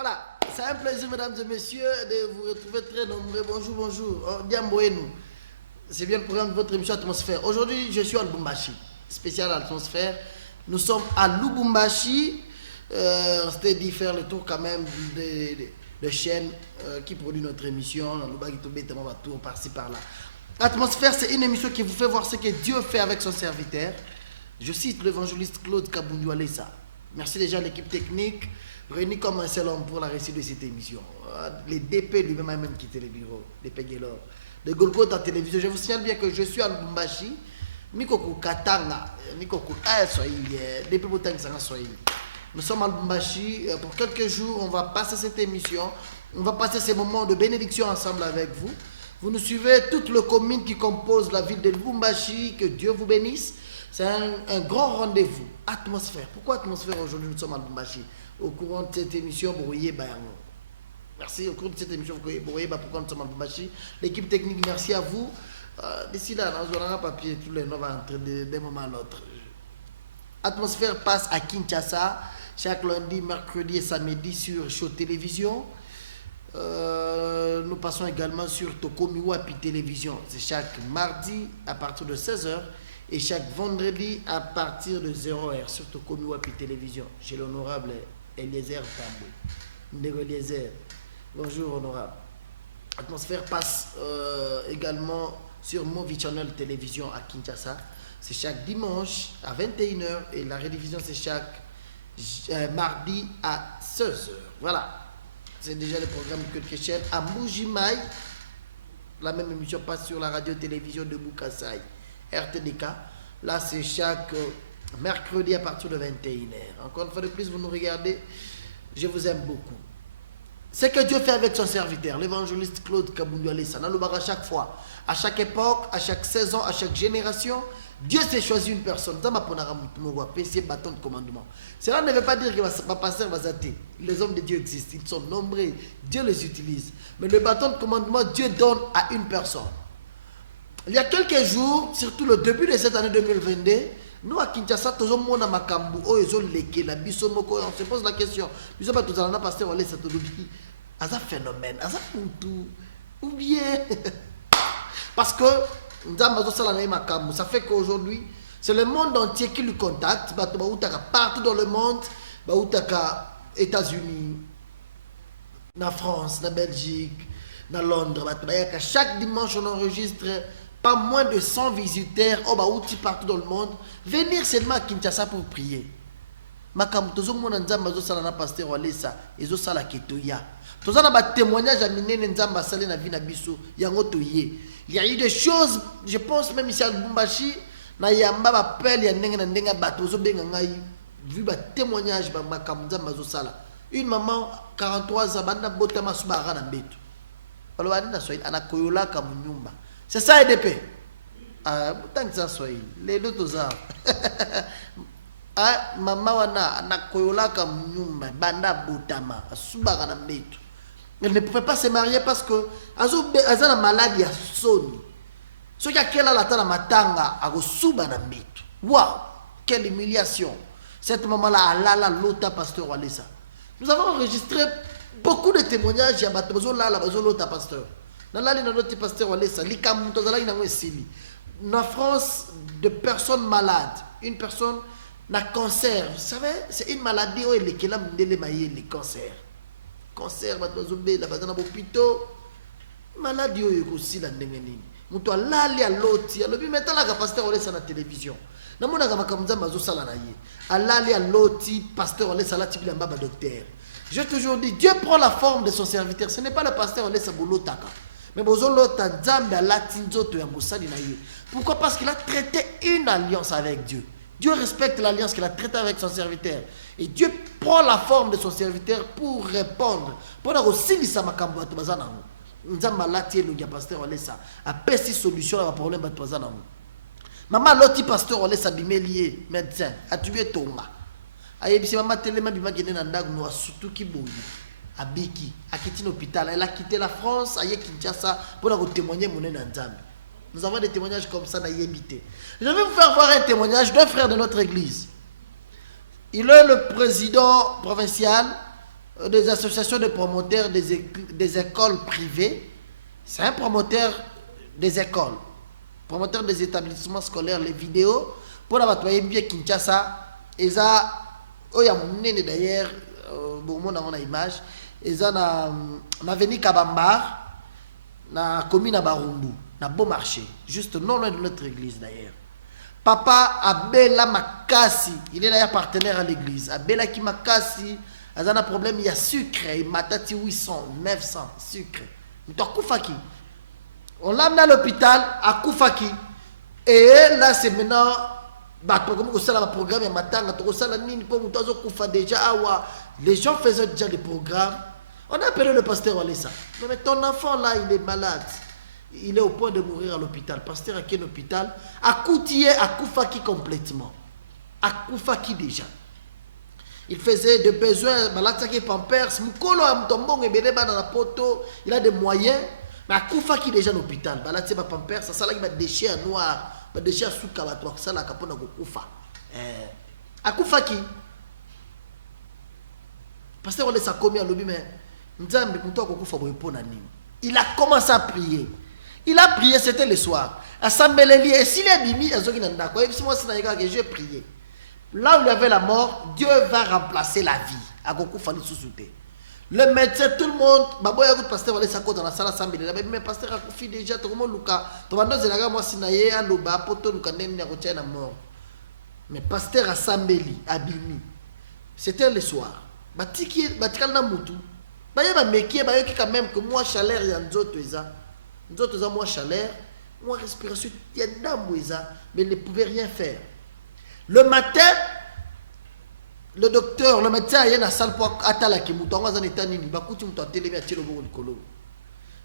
Voilà, c'est un plaisir, mesdames et messieurs, de vous retrouver très nombreux. Bonjour, bonjour. Oh, Diamboénou. C'est bien le programme de votre émission Atmosphère. Aujourd'hui, je suis à Lubumbashi, spécial Atmosphère. Nous sommes à Lubumbashi. On s'était dit faire le tour quand même de chaînes qui produisent notre émission. Tour par-ci, par-là. Atmosphère, c'est une émission qui vous fait voir ce que Dieu fait avec son serviteur. Je cite l'évangéliste Claude Kabundu Alessa. Merci déjà à l'équipe technique, réunie comme un seul homme pour la réussite de cette émission. Les DP lui-même a même quitté le bureau, DP Guélor. De Golgotha Télévision, je vous signale bien que je suis à Lubumbashi. Mikoku Katanga, Mikoku Swahili, DP Botang Sanga Swahili. Nous sommes à Lubumbashi. Pour quelques jours, on va passer cette émission. On va passer ces moments de bénédiction ensemble avec vous. Vous nous suivez, toutes les communes qui composent la ville de Lubumbashi. Que Dieu vous bénisse. C'est un grand rendez-vous. Atmosphère. Pourquoi Atmosphère aujourd'hui? Nous sommes à Lubumbashi. Au courant de cette émission, Bourrier Bayango. Merci. Au cours de cette émission, Bourrier pourquoi nous sommes à Lubumbashi. L'équipe technique, merci à vous. D'ici là, nous aurons un papier. Tous les noms vont entrer d'un moment à l'autre. Atmosphère passe à Kinshasa chaque lundi, mercredi et samedi sur Show Télévision. Nous passons également sur Tokomiwapi Télévision. C'est chaque mardi à partir de 16h. Et chaque vendredi à partir de 0h sur Tokomiwapi Télévision, chez l'honorable Eliezer Tambou. Ndego Eliezer, bonjour honorable. Atmosphère passe également sur Movie Channel Télévision à Kinshasa. C'est chaque dimanche à 21h et la rediffusion c'est chaque mardi à 16h. Voilà, c'est déjà le programme de quelques chaînes. À Mbujimaï, la même émission passe sur la radio-télévision de Bukasai. RTDK, là c'est chaque mercredi à partir de 21h. Encore une fois de plus, vous nous regardez, je vous aime beaucoup. Ce que Dieu fait avec son serviteur, l'évangéliste Claude Kabundu Alessa, à chaque fois, à chaque époque, à chaque saison, à chaque génération, Dieu s'est choisi une personne. Bâton de commandement. Cela ne veut pas dire que ma pasteur va zater. Les hommes de Dieu existent, ils sont nombreux, Dieu les utilise. Mais le bâton de commandement, Dieu donne à une personne. Il y a quelques jours, surtout le début de cette année 2022, nous à Kinshasa, on se pose la question. Pasteur un phénomène, ou bien parce que ça fait qu'aujourd'hui, c'est le monde entier qui le contacte, partout dans le monde, États-Unis, en France, en Belgique, en Londres, chaque dimanche on enregistre pas moins de 100 visiteurs partout dans le monde venir seulement à Kinshasa pour prier. Il y a eu des choses, je pense même ici à Lubumbashi, vu le témoignage une maman 43 ans c'est ça EDP. Tant que ça soit les deux ans. Maman wana anakoyola comme nyumba banda botama subaga na mbeto. Elle ne pouvait pas se marier parce que azana maladie ya soni. Ce qui a quelle la tana matanga ago suba na mbeto. Waouh, quelle humiliation. Cette maman-là alala lota pasteur Alessa. Nous avons enregistré beaucoup de témoignages ya batozo la bazo lota pasteur. Dans la ligne de pasteur Alessa, en France, de personnes malades, une personne n'a cancer, vous savez, c'est une maladie où il y a les cancers. Cancer, maladie où il y a aussi la dengue. Mutu alali aloti, alobi metala ka pasteur Alessa na télévision. Namona ka makamza mazo sala na ye. Alali aloti, pasteur Alessa la tibila mbaba docteur. J'ai toujours dit, Dieu prend la forme de son serviteur. Ce n'est pas le pasteur Alessa bolotaka. Mais pourquoi? Parce qu'il a traité une alliance avec Dieu. Dieu respecte l'alliance qu'il a traitée avec son serviteur. Et Dieu prend la forme de son serviteur pour répondre. nzamba lati le pasteur wale ça a pesi solution à problème ba toza na maman loti pasteur wale ça bimelier médecin a tué tonga ayebisi maman telema bima gene na ndagu no surtout ki boyi abiki a quitté l'hôpital, elle a quitté la France a Kinshasa pour la témoigner mon nzambe. Nous avons des témoignages comme ça na yebité. Je vais vous faire voir un témoignage d'un frère de notre église. Il est le président provincial des associations de promoteurs des écoles privées. C'est un promoteur des écoles, promoteur des établissements scolaires, les vidéos. Pour la bataille bien Kinshasa, et ça, oh ya munene d'ailleurs, bon mon a image, et ça na avenue Kabambar, na commune à Barumbu, na Beau Marché, juste non loin de notre église d'ailleurs. Papa Abela Makasi, il est d'ailleurs partenaire à l'église. Abela qui Makasi, il a un problème, il y a sucre, il m'a tati 800, 900 sucre. On l'a amené à l'hôpital à Koufaki. Et là, c'est maintenant, programme, les gens faisaient déjà des programmes. On a appelé le pasteur Walesa. Mais ton enfant là, il est malade. Il est au point de mourir à l'hôpital. Pasteur à quel hôpital? À Koutié, à Koufaki complètement. À Koufaki déjà. Il faisait des besoins, Malatsaki Pampers, Moukolo Amtombong et Beleba dans la poteau. Il a des moyens. Mais à Koufaki déjà à l'hôpital. Malatsaki Pampers, ça là qui va déchirer noir, va déchirer sous Kabatouak, ça là Kapona Koufa. À Koufaki. Pasteur on laisse ça commis à l'objet, mais Nzambe Moutoua Koufa Boypona Nim. Il a commencé à prier. Il a prié, c'était le soir. À Sambeleli, et s'il est bimi, j'ai prié. Là où il y avait la mort, Dieu va remplacer la vie. À Goku Fani Sousouté. Le médecin, tout le monde, Baboya Gout Pasteur va aller s'accorder dans la salle à Sambeleli. Mais Pasteur a confié déjà, tout le monde, Luka. Tomando Zelaga, moi, Sinaye, Aloba, Poto, Luka, Nemne, Rotia, la mort. Mais Pasteur à Sambeli, à Bimi, c'était le soir. Batiki, Batikal Namoutou. Baya Meki, Baya qui quand même que moi, chaleur, il y a un autre, nous autres, moi, chaleur, moi, respiration, il y a mais ils ne pouvaient rien faire. Le matin, le docteur, le médecin, il y a une salle pour attendre qui mouton, on a un état nini, bakuti mouton télé, mais tire le bon colo.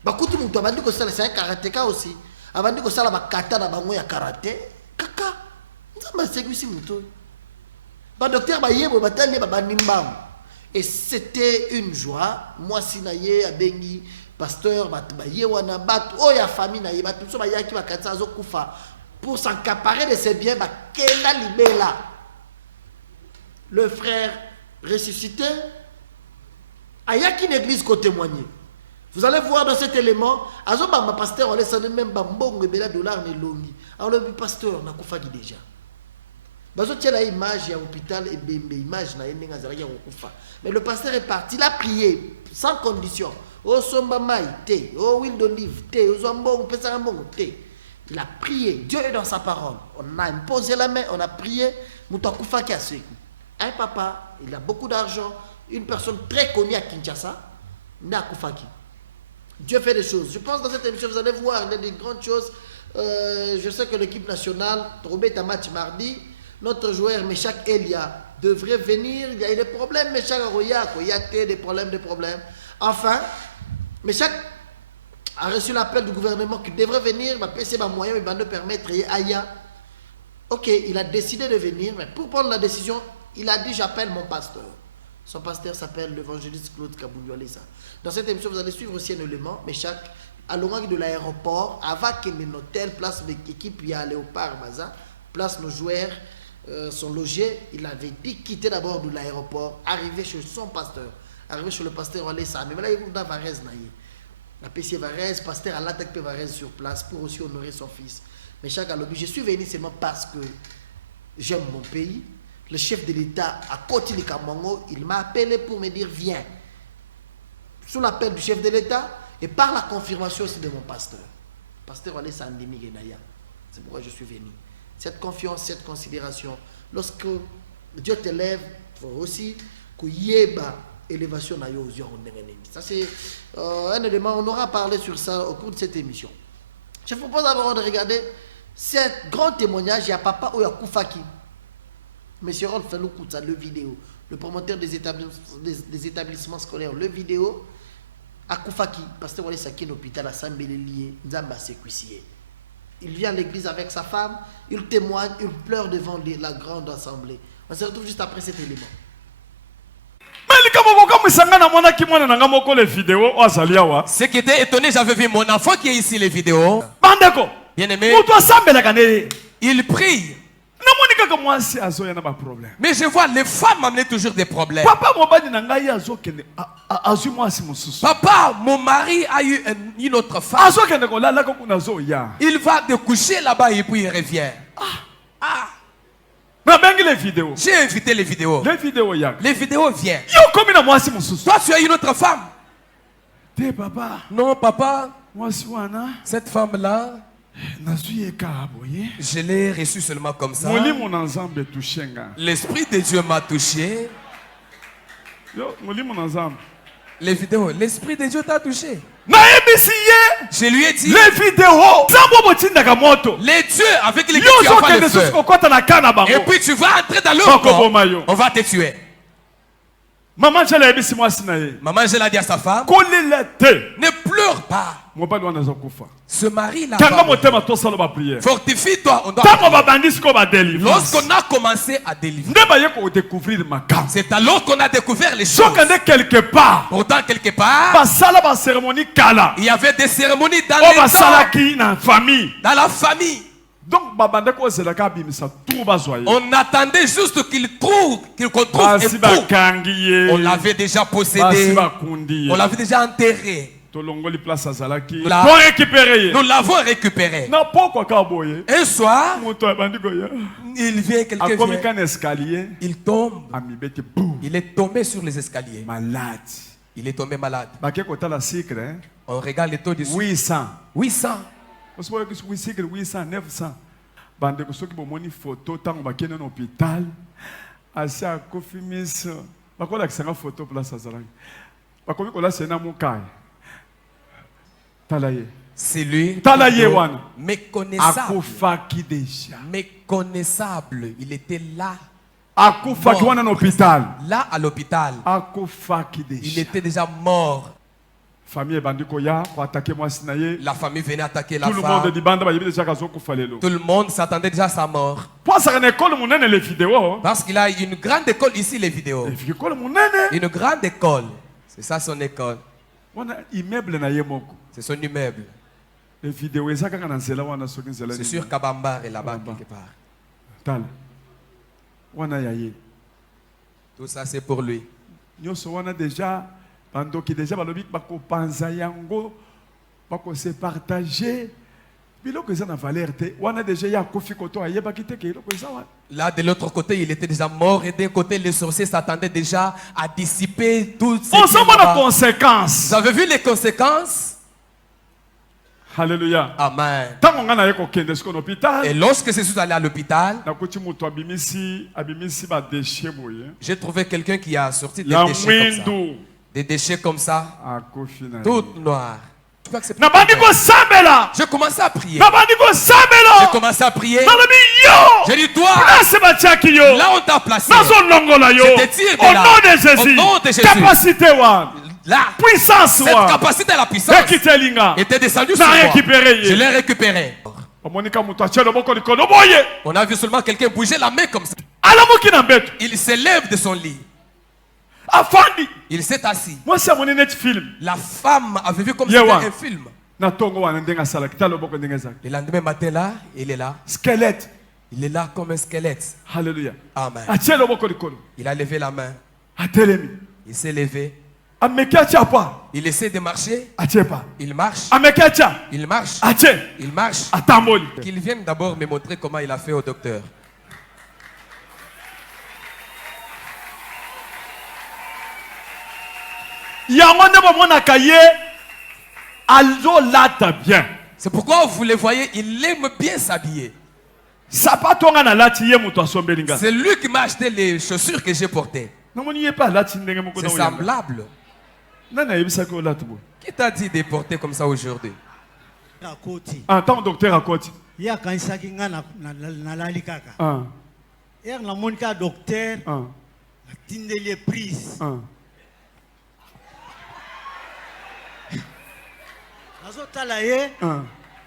Bakuti mouton, avant de que ça, c'est un karatéka aussi. Avant de que ça, la kata, la bango, ya karaté, kaka. Ça m'a sécu si mouton. Le docteur, bah, yé, bah, télé, bah, nimbam. Et c'était une joie. Moi, sinaye, abengi. Pasteur, oya famille na yeba tout ça ba yaki ba katsa zo kufa pour s'accaparer de ses biens ba kenda libela. Le frère ressuscité ayaki une église ko témoigner. Vous allez voir dans cet élément azo ba ma pasteur on laisse même ba mbongo bela dollar ne longi. Alors le pasteur na kufa ki déjà. Bazo tia la image ya hôpital et bembe image na yenga zala ya kufa. Mais le pasteur est parti, il a prié sans condition. Oh somba maïté, oh huile d'olive, thé, oh zambon, pesangambon, thé. Il a prié, Dieu est dans sa parole. On a imposé la main, on a prié. Moutakufa qui a sécu. Un papa, il a beaucoup d'argent, une personne très connue à Kinshasa, Nakufaki. Dieu fait des choses. Je pense que dans cette émission, vous allez voir, il y a des grandes choses. Je sais que l'équipe nationale, Robert match mardi, notre joueur Meshak Elia devrait venir. Il y a des problèmes, Meshak Aroya, il y a des problèmes. Enfin, Meshak a reçu l'appel du gouvernement qui devrait venir, ma PC, ma moyen, il va nous permettre, Aya. Ok, il a décidé de venir, mais pour prendre la décision, il a dit j'appelle mon pasteur. Son pasteur s'appelle l'évangéliste Claude Kabouniolesa. Dans cette émission, vous allez suivre aussi un élément, Meshak, à l'orang de l'aéroport, avant que l'hôtel, place l'équipe, il y a Léopard Maza, place nos joueurs, sont logés, il avait dit quitter d'abord de l'aéroport, arriver chez son pasteur. Arrivé chez le pasteur Walesa, mais là il y a Varese la PC Varese, pasteur à l'attaque Varese sur place pour aussi honorer son fils. Mais chaque lobby, je suis venu seulement parce que j'aime mon pays. Le chef de l'État à côté de Kamongo, il m'a appelé pour me dire viens. Sous l'appel du chef de l'État et par la confirmation aussi de mon pasteur. Pasteur Walesa Andimi Genaya. C'est pourquoi je suis venu. Cette confiance, cette considération, lorsque Dieu t'élève, il faut aussi que yeba élévation na yo. Ça c'est un élément, on aura parlé sur ça au cours de cette émission. Je vous propose d'abord de regarder ce grand témoignage. Il y a papa Oyakoufaki, monsieur Rolf Feloukouza, le vidéo, le promoteur des établissements scolaires, le vidéo. Akufaki, pasteur Wale Saki, l'hôpital à Sambelelié, Nzamba Sekwissié. Il vient à l'église avec sa femme, il témoigne, il pleure devant la grande assemblée. On se retrouve juste après cet élément. Ce qui était étonné, j'avais vu mon enfant qui est ici les vidéos. Bien aimé, il prie. Mais je vois les femmes amener toujours des problèmes. Papa, mon mari a eu une autre femme. Il va te coucher là-bas et puis il revient. J'ai invité les vidéos. Les vidéos viennent. Toi, tu as une autre femme. Non, papa. Cette femme-là, je l'ai reçue seulement comme ça. L'Esprit de Dieu m'a touché. Les vidéos, l'Esprit de Dieu t'a touché. Je lui ai dit, les dieux avec lesquels tu as fait le feu. Et puis tu vas entrer dans leur corps. On va te tuer. Maman, je l'ai dit à sa femme, ne pleure pas. Ce mari-là, fortifie-toi. Lorsqu'on a commencé à délivrer, c'est alors qu'on a découvert les choses. Pourtant, quelque part, il y avait des cérémonies dans les temps, dans la famille. Donc, on attendait juste qu'on trouve un trou. On l'avait déjà possédé. On l'avait déjà enterré. Nous l'avons récupéré. Un soir, il vient, quelqu'un vient. Il tombe. Il est tombé sur les escaliers. Malade. Il est tombé malade. On regarde les taux de sucre. 800. 800, 900. Bande ko soki bomoni photo tango bakene na hôpital asa kofi miss bakola kisanga photo place azalaki bakomi kola sena mukai talaye c'est lui talaye wana méconnaissable akufaki déjà méconnaissable il était là akufaki wana na hôpital là à l'hôpital akufaki déjà il était déjà mort. La famille venait attaquer la femme. Tout le monde s'attendait déjà à sa mort. Parce qu'il a une grande école ici, les vidéos. Une grande école. C'est ça son école. C'est son immeuble. C'est sûr qu'Abambar est là-bas quelque part. Tout ça c'est pour lui. Qui déjà bako panza yango bako se partager biloko eza na valeur te wana déjà ya kofi koto ayeba kite ke biloko eza wana. Là de l'autre côté il était déjà mort et d'un côté les sorciers s'attendaient déjà à dissiper toutes ces conséquences. Vous avez vu les conséquences? Alléluia. Amen. Et lorsque je suis allé à l'hôpital, j'ai trouvé quelqu'un qui a sorti des déchets comme ça. Des déchets comme ça, tout noir. Je commençais à prier. Je commençais à prier. J'ai dit, toi, là on t'a placé. Je te tire de là. Au nom de Jésus. Capacité, la puissance, cette capacité, la puissance était descendue sur moi. Je l'ai récupéré. On a vu seulement quelqu'un bouger la main comme ça. Il s'élève de son lit. Il s'est assis. La femme avait vu comme c'était un film. Le lendemain matin là, il est là. Squelette. Il est là comme un squelette. Alléluia. Amen. Il a levé la main. Il s'est levé. Il essaie de marcher. Il marche. Il marche. Il marche. Qu'il vienne d'abord me montrer comment il a fait au docteur. C'est pourquoi vous le voyez, il aime bien s'habiller. C'est lui qui m'a acheté les chaussures que j'ai portées. C'est semblable. Qui t'a dit de porter comme ça aujourd'hui? En tant que docteur à côté.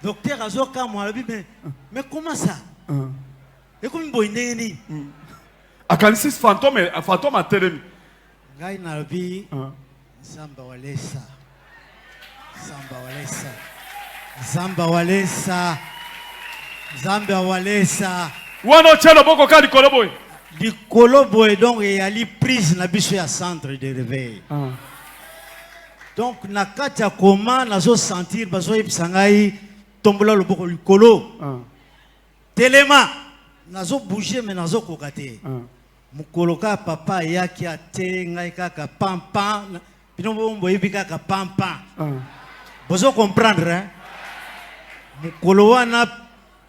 Docteur Azoka Mwalabi, mais comment ça? Et comme Boindeni. Akanisi fantôme a télé. Gai Nalabi, Zamba Walesa. Zamba Walesa. Wano chelo boko kali koloboy. Di koloboy donc il y a li prise na biso ya centre de réveil. Donc na kati ya koma nazo sentir bazo yebsangai tombola loboko likolo. Telema nazo bouger mais nazo kokate. Mukoloka papa yaki ate ngai kaka pampan bino bombo yebi kaka pampan. Bozo comprendre hein? Mukolo wana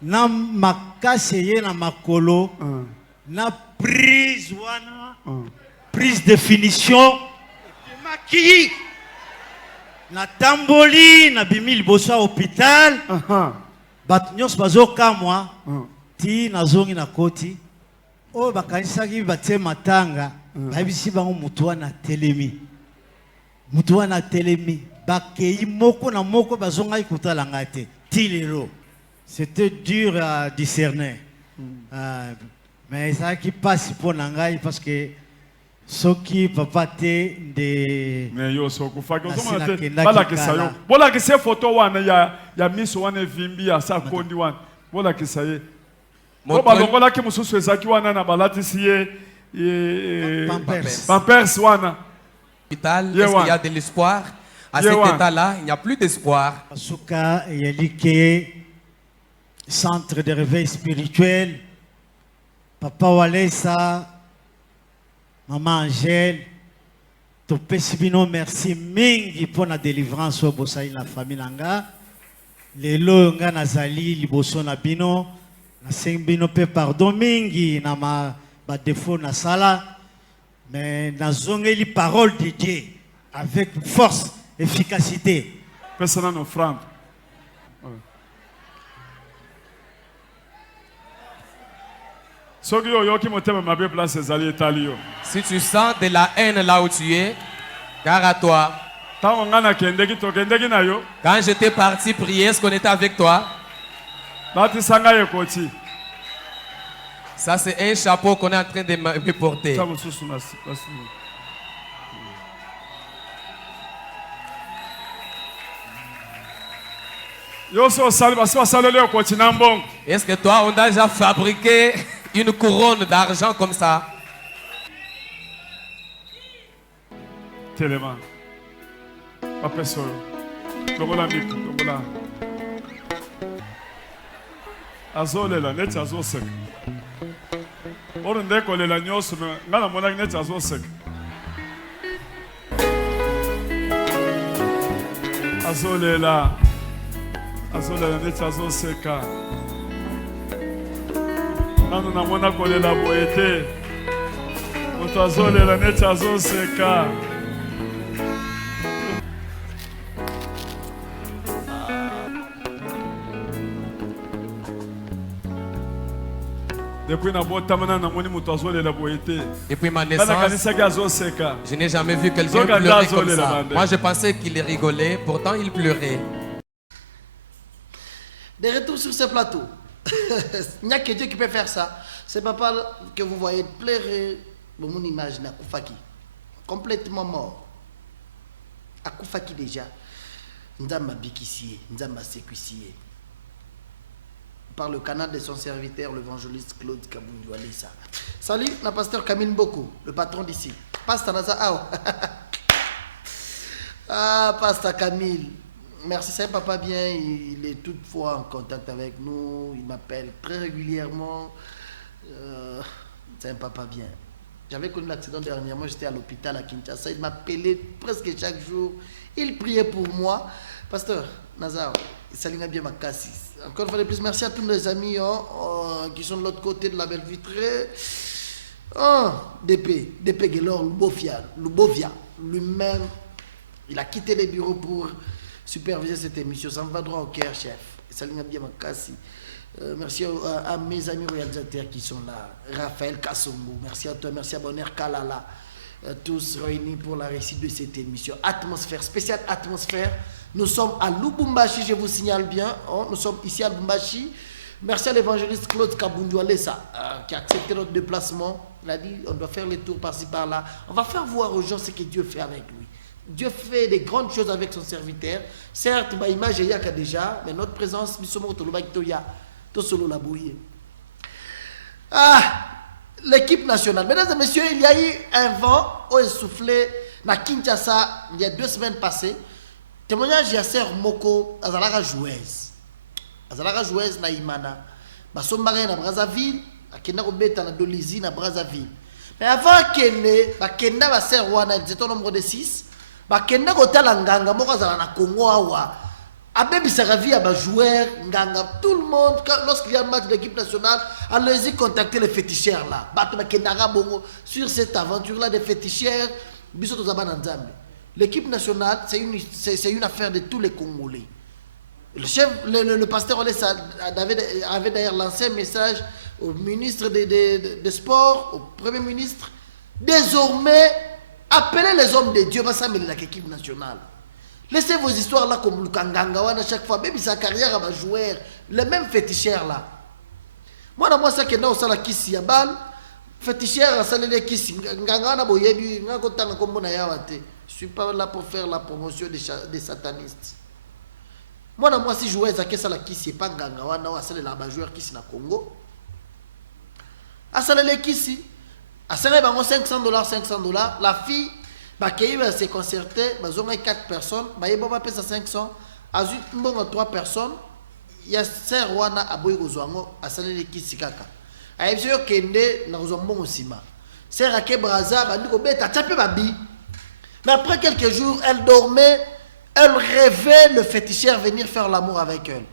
na makase ye na makolo na prise wana prise de finition maki na tamboli na bimili boso hôpital bat nyos bazo kamwa ti nazongi na koti o bakanisaki batie matanga babisi bango mutu wana telemi bakei moko na moko bazonga ikutala ngate ti lelo. C'était dur à discerner. Mais ça qui passe pour Nangaï parce que ce qui papa te de. Mais yo so kufa ko so mate bala kisayo. Bola kise photo wana ya miss wana vimbi ya sa kondi wana. Bola kisaye. Ko balongola ki mususu ezaki wana na balati siye Pampers wana. Est-ce qu'il y a de l'espoir? À cet état-là, il n'y a plus d'espoir. Asuka yalike centre de réveil spirituel, Papa Walesa, Maman Angèle, Topesibino, merci mingi pour la délivrance au Bosaï la famille Nanga. Lelo nga nazali liboso na bino, na sengbino pe pardon mingi na ma défaut na sala, mais nazongeli parole de Dieu avec force, efficacité. Personne n'offrande. Si tu sens de la haine là où tu es, car à toi, quand j'étais parti prier, est-ce qu'on était avec toi? Ça c'est un chapeau qu'on est en train de me porter. Est-ce que toi on a déjà fabriqué une couronne d'argent comme ça? Tellement. Papa Soro. Lobola miku, lobola. Azolela, net azosek. Orunde kolela nyoso, ngala mona net azosek. Azolela. Azolela net azoseka. Nanu na mona kolela boete. Moto azolela net azoseka. Depuis ma naissance, je n'ai jamais vu quelqu'un pleurer comme ça. Moi, je pensais qu'il rigolait, pourtant il pleurait. De retour sur ce plateau, il n'y a que Dieu qui peut faire ça. C'est papa que vous voyez pleurer, mon image n'a Koufaki, complètement mort. À Koufaki déjà, Ndama Bikissier, Ndama Sécuissier. Par le canal de son serviteur, l'évangéliste Claude Kaboundou Alissa. Salut, le pasteur Camille Mboko, le patron d'ici. Pasteur Naza, ah, pasteur Camille. Merci, c'est un papa bien. Il est toutefois en contact avec nous. Il m'appelle très régulièrement. C'est un papa bien. J'avais connu l'accident dernièrement. J'étais à l'hôpital à Kinshasa. Il m'appelait presque chaque jour. Il priait pour moi. Pasteur Nazar, salut bien ma cassis. Encore une fois de plus, merci à tous nos amis qui sont de l'autre côté de la belle vitrée. DP Gelor, Lubovia, lui-même, il a quitté les bureaux pour superviser cette émission. Ça me va droit au cœur, chef. Salut bien ma cassis. Merci à mes amis réalisateurs qui sont là. Raphaël Kassongo, merci à toi, merci à Bonheur Kalala. tous réunis pour la réussite de cette émission. Atmosphère, spéciale atmosphère. Nous sommes à Lubumbashi, je vous signale bien. Nous sommes ici à Lubumbashi. Merci à l'évangéliste Claude Kabundu Alessa qui a accepté notre déplacement. Il a dit on doit faire les tours par-ci par-là. On va faire voir aux gens ce que Dieu fait avec lui. Dieu fait des grandes choses avec son serviteur. Certes, ma image est là déjà, mais notre présence, l'équipe nationale. Mesdames et messieurs, il y a eu un vent au soufflé à Kinshasa il y a 2 semaines passées. Témoignage de Sœur Moko, Azalara joueuse. Azalara joueuse na Imana. Basombare na Brazzaville, akenda kobeta na Dolizi na Brazzaville. Mais avant kende, bakenda ba Sœur wana, ils étaient au nombre de 6. Bakenda kotala nganga moko azala na Congo awa. Abebisaka vie à joueur nganga. Tout le monde, lorsqu'il y a un match de l'équipe nationale, allez-y contacter les féticheurs là. Sur cette aventure là des féticheurs, l'équipe nationale, c'est une affaire de tous les Congolais. Le pasteur avait d'ailleurs lancé un message au ministre des Sports, au Premier ministre. Désormais, appelez les hommes de Dieu, l'équipe nationale. Laissez vos histoires là comme Lukangangawan à chaque fois. Même sa carrière à joueur, les mêmes féticheurs là. Moi, ça qui est dans la kisi ya bal, féticheur à saler kisi. Ngangana boyebi, ngakotanga kombo na yawate. Je suis pas là pour faire la promotion des satanistes. Moi, si joueur à kesa la kisi, pas Ngangawan, à saler la joueur kisi na Congo. À saler kisi, à saler $500, $500. La fille. Qui s'est concerté, ils ont 4 personnes, ils ont payé 500, ils ont 3 personnes, il y a Sœur Wana à Boyozwango, à Salé Kisikaka. Ils ont kende na Rozombo Sima. Sœur Ake Braza, mais après quelques jours, elle dormait, elle rêvait le féticheur venir faire l'amour avec elle.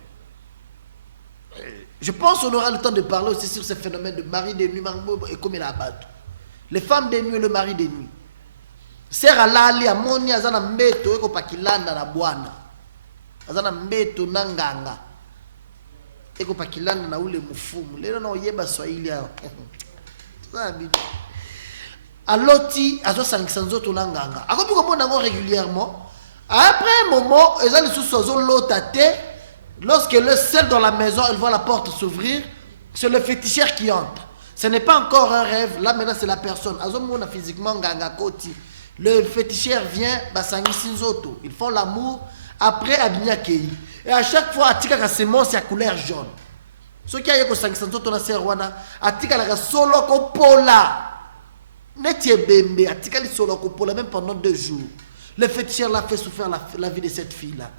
Je pense qu'on aura le temps de parler aussi sur ce phénomène de mari de nuit, et comme il a abattu. Les femmes de nuit et le mari de nuit. Sœur alali amoni azana mbeto eko pakilanda na bwana. Azana mbeto nanganga. Eko pakilanda na ule mufumu. Lelo na oyeba Swahili ya. Sabi. Aloti azo sangisa nzoto nanganga. Akopi komona ngo régulièrement. Après un moment, ezali sous zo lotate. Lorsque le seul dans la maison, elle voit la porte s'ouvrir, c'est le féticheur qui entre. Ce n'est pas encore un rêve, là maintenant c'est la personne. Azo mona physiquement nganga koti. Le féticheur vient, ils font l'amour, après Abinyakei. Et à chaque fois, Atika a semence à couleur jaune. Ce qui a eu 500 na serwana, Atika la solo kopola. Netie bembe, Atika li solo kopola même pendant 2 jours. Le féticheur l'a fait souffrir la vie de cette fille-là.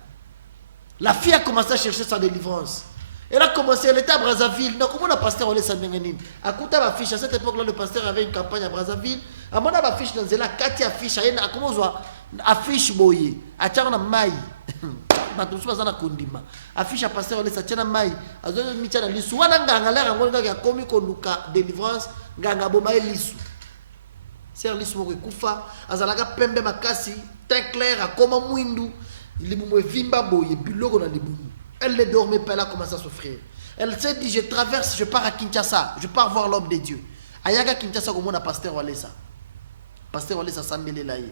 La fille a commencé à chercher sa délivrance. Elle a commencé, elle était à Brazzaville. Donc, comment le pasteur allait s'amener? À côté de la fiche, à cette époque-là, le pasteur avait une campagne à Brazzaville. À mon avis, affiche dans la 4 affiches, à comment on affiche boye, à Tchana Maï. Affiche à pasteur allait s'attirer Maï. À zone Michana Lissou. Wana nganga l'air, à mon gars, comme il luka délivrance, nganga bomae Lissou. C'est Lissou Mokoufa, à Zalaga Pembe Makasi, teint clair, à Koma Mouindou, il est boumoué Vimba boye, Bilogo dans les boumou. Elle ne dormait pas, elle a commencé à souffrir. Elle s'est dit, je traverse, je pars à Kinshasa, je pars voir l'homme de Dieu. Ayaga Kinshasa, comme on a pasteur Walesa. Pasteur Walesa Sambele Laye.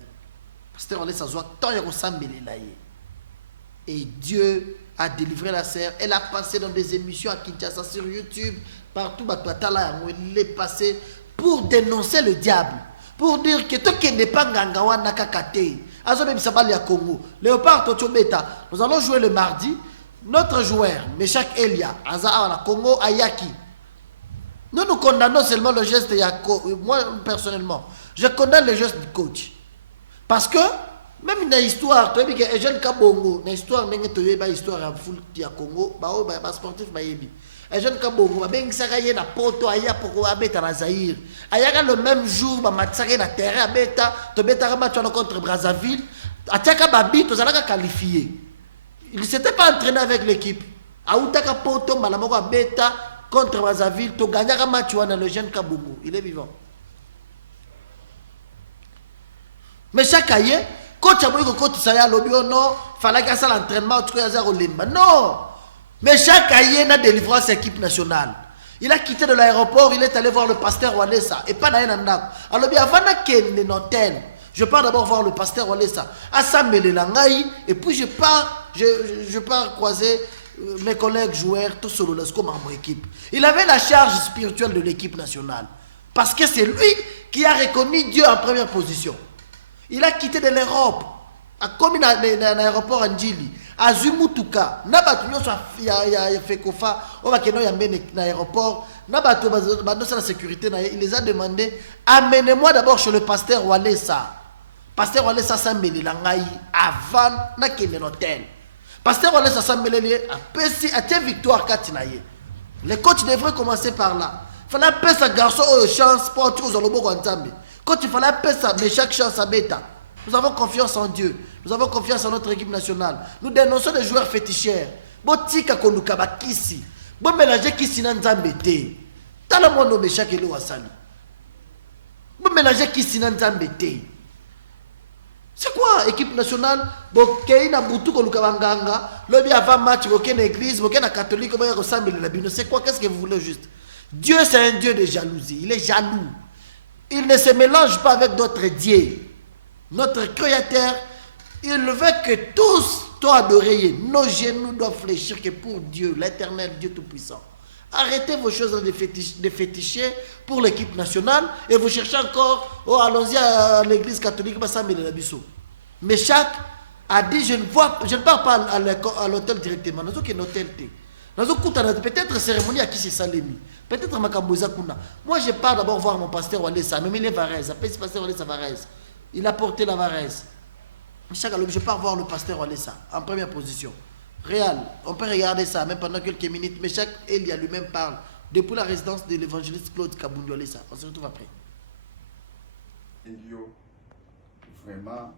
Pasteur Walesa Zoa, tant il y a Sambele Laye. Et Dieu a délivré la sœur. Elle a passé dans des émissions à Kinshasa, sur YouTube, partout, elle est passée pour dénoncer le diable. Pour dire que toi qui n'es pas Ngangawa Nakakate, Azobem Sabali à Congo, Léopard Tochobeta, nous allons jouer le mardi. Notre joueur, Meshak Elia, Aza à Congo, Ayaki. Nous condamnons seulement le geste de Yako. Moi, personnellement, je condamne le geste du coach. Parce que, même dans l'histoire, tu as vu que les jeunes Kabongo, dans l'histoire, il y a une histoire à foule de Congo, il y a un sportif, les jeunes Kabongo, il y a un poto, il y a un Zaïre. Il y a le même jour, il y a un terrain, il y a un match contre Brazzaville, il y a un babi, tu as qualifié. Il ne s'était pas entraîné avec l'équipe. Aoutaka Poto, Malamoko Beta contre Brazzaville, tu gagnes un match dans le jeune Kabongo. Il est vivant. Mais chaque année, coach Abouyko coach Saya Lobio, non, fallait qu'il y ait l'entraînement, tu as Limba. Non. Mais chaque année, il y a délivrance équipe nationale. Il a quitté de l'aéroport, il est allé voir le pasteur Walesa. Et pas dans un andako. Alors bien avant qu'il n'hôtel. Je pars d'abord voir le pasteur Walesa. Assemblée Langaï. Et puis je pars croiser mes collègues joueurs, tout solo comme mon équipe. Il avait la charge spirituelle de l'équipe nationale. Parce que c'est lui qui a reconnu Dieu en première position. Il a quitté de l'Europe. Comme dans l'aéroport Anjili. À Zumutuka. Il les a demandé, amenez-moi d'abord chez le pasteur Walesa. Pasteur Walesa Sambeli Langaï avant de l'hôtel. Pasteur Walesa Sambeli a tient victoire Katinaye. Les coachs devraient commencer par là. Il fallait appeler sa garçon aux chances pour tous aux Olobo-Gwantambi. Quand il fallait appeler ça, mais chaque chance à bêta. Nous avons confiance en Dieu. Nous avons confiance en notre équipe nationale. Nous dénonçons des joueurs féticheurs. Botika Koluka Bakisi. Bon mélanger Kisi Nanzambete. T'as le monde au Meshak et le Wassani. Bon mélanger Kisi Nanzambete. C'est quoi équipe nationale? Bokei na butu Koluka Banganga. Lobby avant match, bokei na église, bokei na catholique, bokei na ressemble la Bible. C'est quoi? Qu'est-ce que vous voulez juste? Dieu c'est un Dieu de jalousie. Il est jaloux. Il ne se mélange pas avec d'autres dieux. Notre Créateur, il veut que tous soient adorés. Nos genoux doivent fléchir que pour Dieu, l'éternel Dieu Tout-Puissant. Arrêtez vos choses de féticher pour l'équipe nationale et vous cherchez encore, oh allons-y à l'église catholique, mais chaque a dit, je ne pars pas à l'hôtel directement. Peut-être cérémonie à qui c'est Salemi. Peut-être à Makambouza Kuna. Moi je pars d'abord voir mon pasteur Walesa, mais il est Varese. Après ce pasteur Walesa Varese. Il a porté la Varese. Je pars voir le pasteur Walesa en première position. Réal, on peut regarder ça même pendant quelques minutes, mais chaque Elia lui-même parle depuis la résidence de l'évangéliste Claude Kabundi Walesa. On se retrouve après. Elio, vraiment,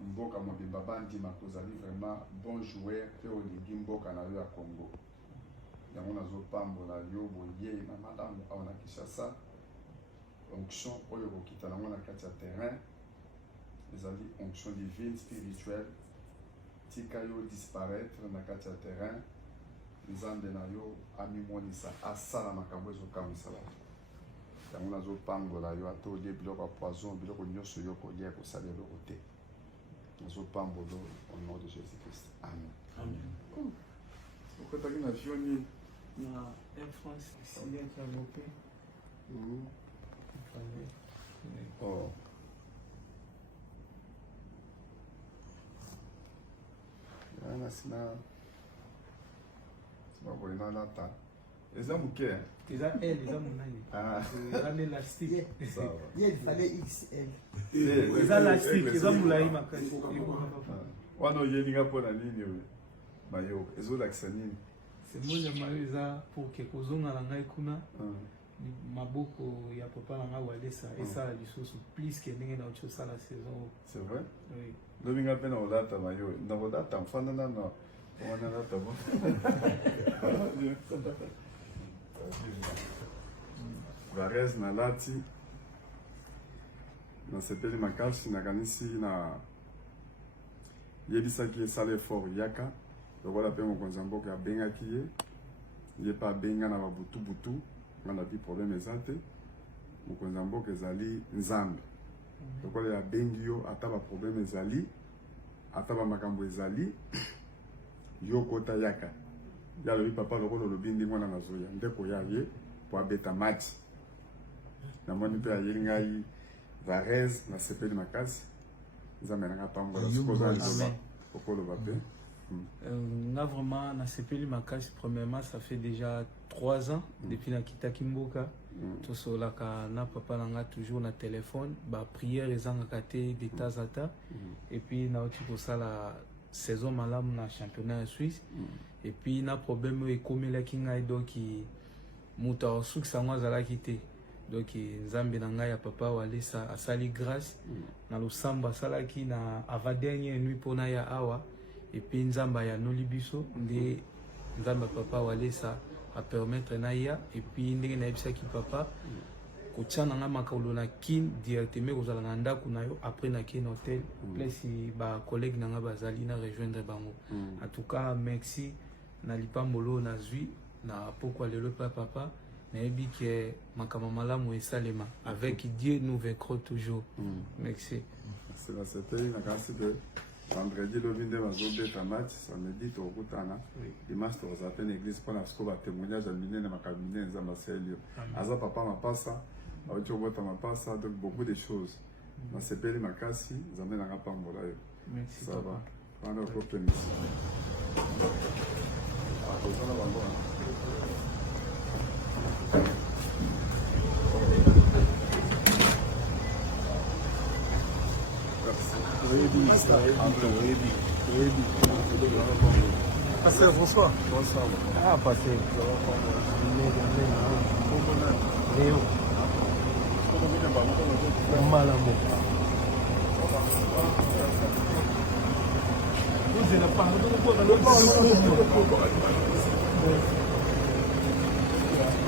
Mboka Mobimba Bandi Makozali, vraiment bon joueur, et on dit Mboka na à Congo. Yango nazo pambola yo boye na madame on a Kinshasa. Onction oyo kokita na mona kati ya terrain. Les amis, onction divine, spirituelle. Tika yo disparaître na kati ya terrain. Nzambe na yo amimonisa asala makambo ezokamwisala. Yango nazo pambola yo ato olie biloko ya poison, biloko nyonso yo kolia kosalela eloko te. Nazo pambolo au nom de Jésus-Christ. Amen. Amen. Pourquoi tu as une avion na Air France ici qui a loupé. Oh. Yana sina. C'est pas pour une nata. Les hommes qui est. Les hommes Ah. Les élastique. Ça va. Il fallait XL. Les élastiques, les hommes là ils m'accordent. Wano yeninga pona nini we. Mayo, ezo laksanini. C'est moi jamaliza pour que kozonga la ngai kuna. Maboko ya papa nanga Walesa et ça lisusu plus que ndenge na autre ça la saison. C'est vrai? Oui. Dominga pena odata mayo. Ndako data mfana na no. Wana data bo. Varese na lati. Na sepeli makasi na kanisi na yebisaki esala effort yaka. Lokola pe mokonzi mboka abengaki ye. Ye pa benga na babutu-butu. On a vu problème ezate. Mokonzi mboka ezali nzambe. Lokola ya bengi yo ata ba problème ezali. Ata ba makambo ezali. Yo kota yaka. Ya lobi papa lokola lobi ndi mwana nazoya. Ndeko ya ye po abeta match. Na moni pe aye ngai Varese na sepeli makasi. Nzambe nanga pambola sukoza nzoba. Okolo bape. On a vraiment, na CPL Makasi, premièrement, ça fait déjà 3 ans depuis la Kita Kimboka. Tout cela, na papa nanga toujours na téléphone, ba prière les angakate de temps à temps. Et puis na aussi pour ça la saison malam na championnat en Suisse. Et puis na problème et comme la kinga donc muta osuk sangwa zala kité. Donc nzambe nanga ya papa Walesa asali grâce na lo samba sala ki na avant dernière nuit pona ya awa. Et puis nzamba ya nolibiso nde nzamba papa Walesa a permettre na ya et puis ndenge na ebisa ki papa ko tchana nga makaulo na kin directement kozala na ndako na yo après na kin hôtel place ba collègue nanga bazali na rejoindre bango. En tout cas merci na lipambolo na zui na pourquoi le papa nayebi ke makambo malamu esalema. Avec Dieu nous vaincrons toujours. Merci. C'est la CPI na kasi de vendredi le 22 mazobeta match samedi tokutana dimanche tokozala na église pour na siko ba témoignage minene makabine nzamba selio aza papa mapasa auti obota mapasa donc beaucoup de choses na CPI makasi nzambe na ngapambola yo. Merci. Ça va. On a encore permission. Pasteur François. Ah, pasteur. Léo. Malambo.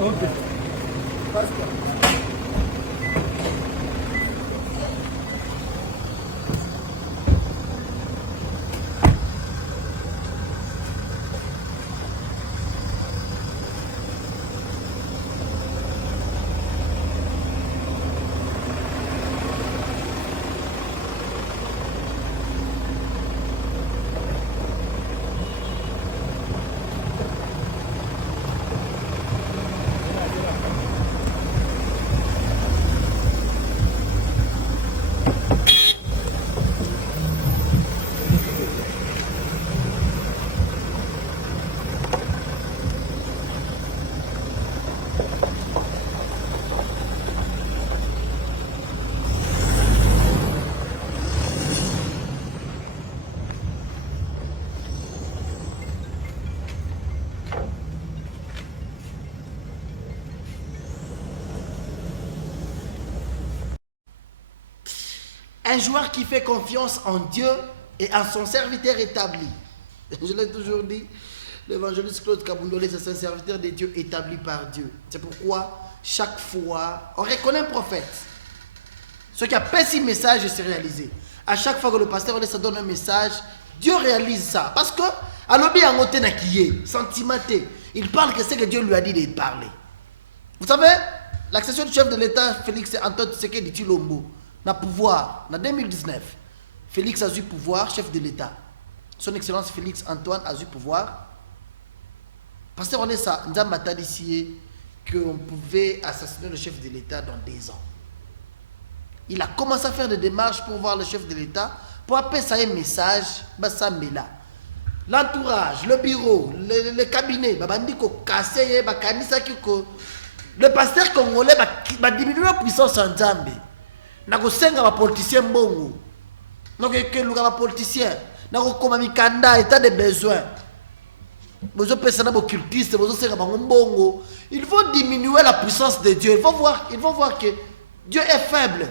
Ok. Un joueur qui fait confiance en Dieu et en son serviteur établi. Je l'ai toujours dit, l'évangéliste Claude Kabundole, c'est un serviteur de Dieu établi par Dieu. C'est pourquoi, chaque fois, on reconnaît un prophète. Ce qui a passé un message se réalisé. À chaque fois que le pasteur se donne un message, Dieu réalise ça. Parce que, à l'objet en côté sentimenté, il parle que c'est que Dieu lui a dit de parler. Vous savez, l'accession du chef de l'État, Félix Antoine Tshisekedi Tshilombo, na pouvoir, en 2019, Félix a eu pouvoir, chef de l'État. Son Excellence Félix Antoine a eu pouvoir. Parce qu'on est ça, nous avons ici qu'on pouvait assassiner le chef de l'État dans 2 ans. Il a commencé à faire des démarches pour voir le chef de l'État, pour appeler ça un message, l'entourage, le bureau, le cabinet, le pasteur congolais va diminuer la puissance en Zambie. Nakosenga ba politicien mbongo nakokeluka ba politicien nakokoma mikanda état de besoin bozo pesa na occultiste bozo senga bango mbongo. Il faut diminuer la puissance de Dieu. Il faut voir que Dieu est faible.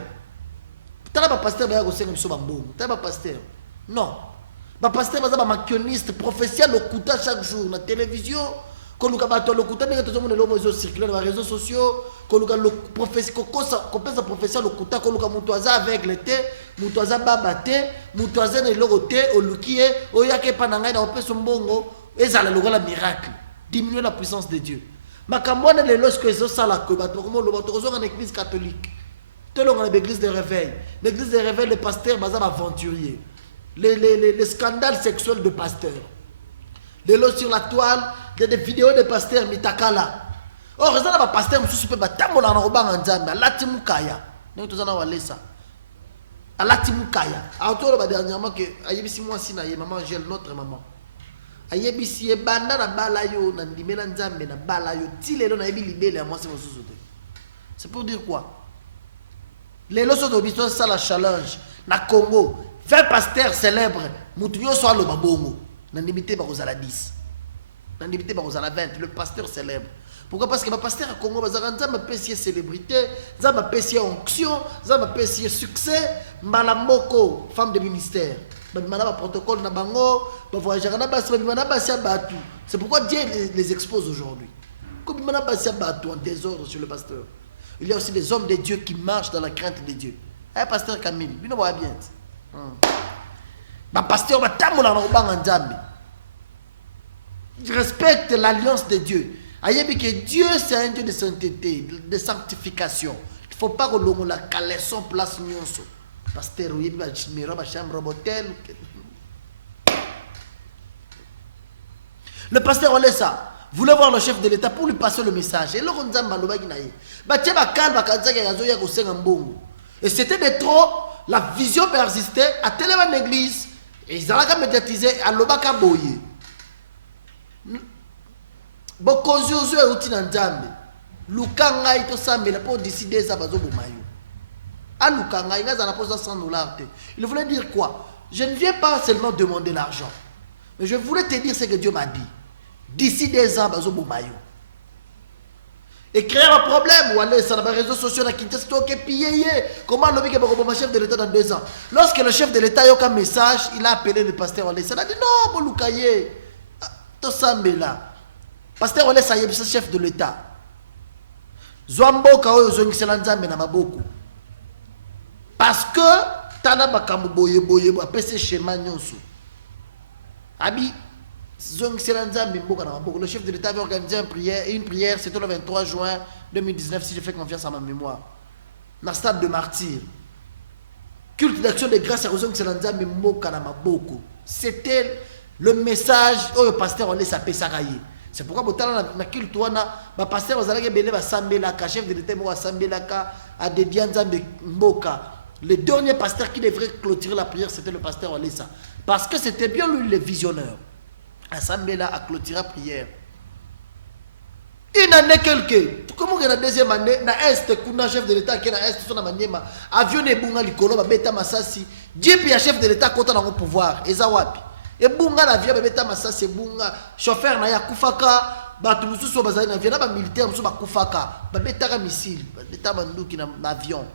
Tala ba pasteur ba kosenga biso ba mbongo tala ba pasteur non ba pasteur ba za ba maquilloniste professionnel lokuta chaque jour na télévision koluka bato lokuta ndenge tozomona lomo zo circuler na réseaux sociaux koluka le professeur kopesa professeur lokuta koluka mutu aza aveugle te mutu aza baba te mutu aza na eloko te oluki ye oyake pa na ngai na opesa mbongo ezala lokola miracle. Diminuer la puissance de Dieu. Makambo wana lelo siko ezosala ko bato komo lo bato kozonga na église catholique telonga na l'église de réveil. L'église de réveil, le pasteur baza aventurier. Les scandales sexuels de pasteurs. Lelo sur la toile, il y a des vidéos de pasteurs mitakala. Or, il y a des pasteurs qui sont tamola na obanga nzambe, alati mukaya. Nous tous en avons ça. Alati mukaya. Autour de dernièrement que ayebisi moi si na ye maman Angèle notre maman. Ayebisi e banda na balayo na ndimela nzambe na balayo ti lelo na yebi libele moi c'est mosusu te. C'est pour dire quoi? Les lois de l'histoire ça la challenge na Congo. 20 pasteurs célèbres, mutu nyonso alo babongo. Na ndimité ba kozala 10. Na ndimité ba kozala 20, le pasteur célèbre. Pourquoi? Parce que le pasteur à Congo, Nzamba pèse célébrité, Nzamba pèse onction, Nzamba pèse succès, Malamoko, femme de ministère. Bamana protocole na bango, ba voyageur na basi, bamana basi abatu. C'est pourquoi Dieu les expose aujourd'hui. Comme bamana basi abatu en désordre sur le pasteur. Il y a aussi des hommes de Dieu qui marchent dans la crainte de Dieu. Eh pasteur Camille, bino ba bien. Ba pasteur ba tamola na obanga Nzambe. Respecte l'alliance de Dieu. Ayebi que Dieu c'est un Dieu de sainteté, de sanctification. Il ne faut pas que l'on la caleçon place nyonso. Pasteur, oui, ba chimero ba chambre motel. Le pasteur Olesa voulait voir le chef de l'État pour lui passer le message. Et là, on dit et c'était de trop, la vision persistait, à tellement l'église, et ils allaient médiatiser à l'obaka boye. Bokozi ozo e uti na nzambe. Lukanga ito sambe la pour décider ça bazo bomayo. A lukanga inga za na posa $100. Il voulait dire quoi? Je ne viens pas seulement demander l'argent, mais je voulais te dire ce que Dieu m'a dit. D'ici 2 ans, bazo bomayo. Et créer un problème ou aller sur les réseaux sociaux na Kinshasa pillé. Comment le chef de l'État dans 2 ans? Lorsque le chef de l'État a eu un message, il a appelé le pasteur Olesa. Il a dit non, mon Lukaye, to sambe là. Pasteur Olesa est le chef de l'État. Zwambo kao zongisela nzambe na maboko. Parce que tana bakambo boye apese schéma nyonso. Abi le chef de l'État avait organisé une prière, c'était le 23 juin 2019, si je fais confiance à ma mémoire. Dans le stade de martyr. Culte d'action de grâce à c'était le message où le pasteur allait s'appeler Saraye. C'est pourquoi le culte le pasteur le chef de l'État a dédié Mboka. Le dernier pasteur qui devrait clôturer la prière, c'était le pasteur Olesa. Parce que c'était bien lui le visionnaire. Assemblée là a clôturé la prière. Une année quelque. Comment la deuxième année, na est kuna chef de l'État qui na est son maniema avion ne bunga likolo ba beta masasi. Dieu puis chef de l'État kota na au pouvoir. Eza wapi? E bunga la avion ba beta masasi bunga chauffeur na ya kufaka batu mususu bazali na avion na ba militaire mususu ba kufaka ba beta ka missile ba beta banduki na avion.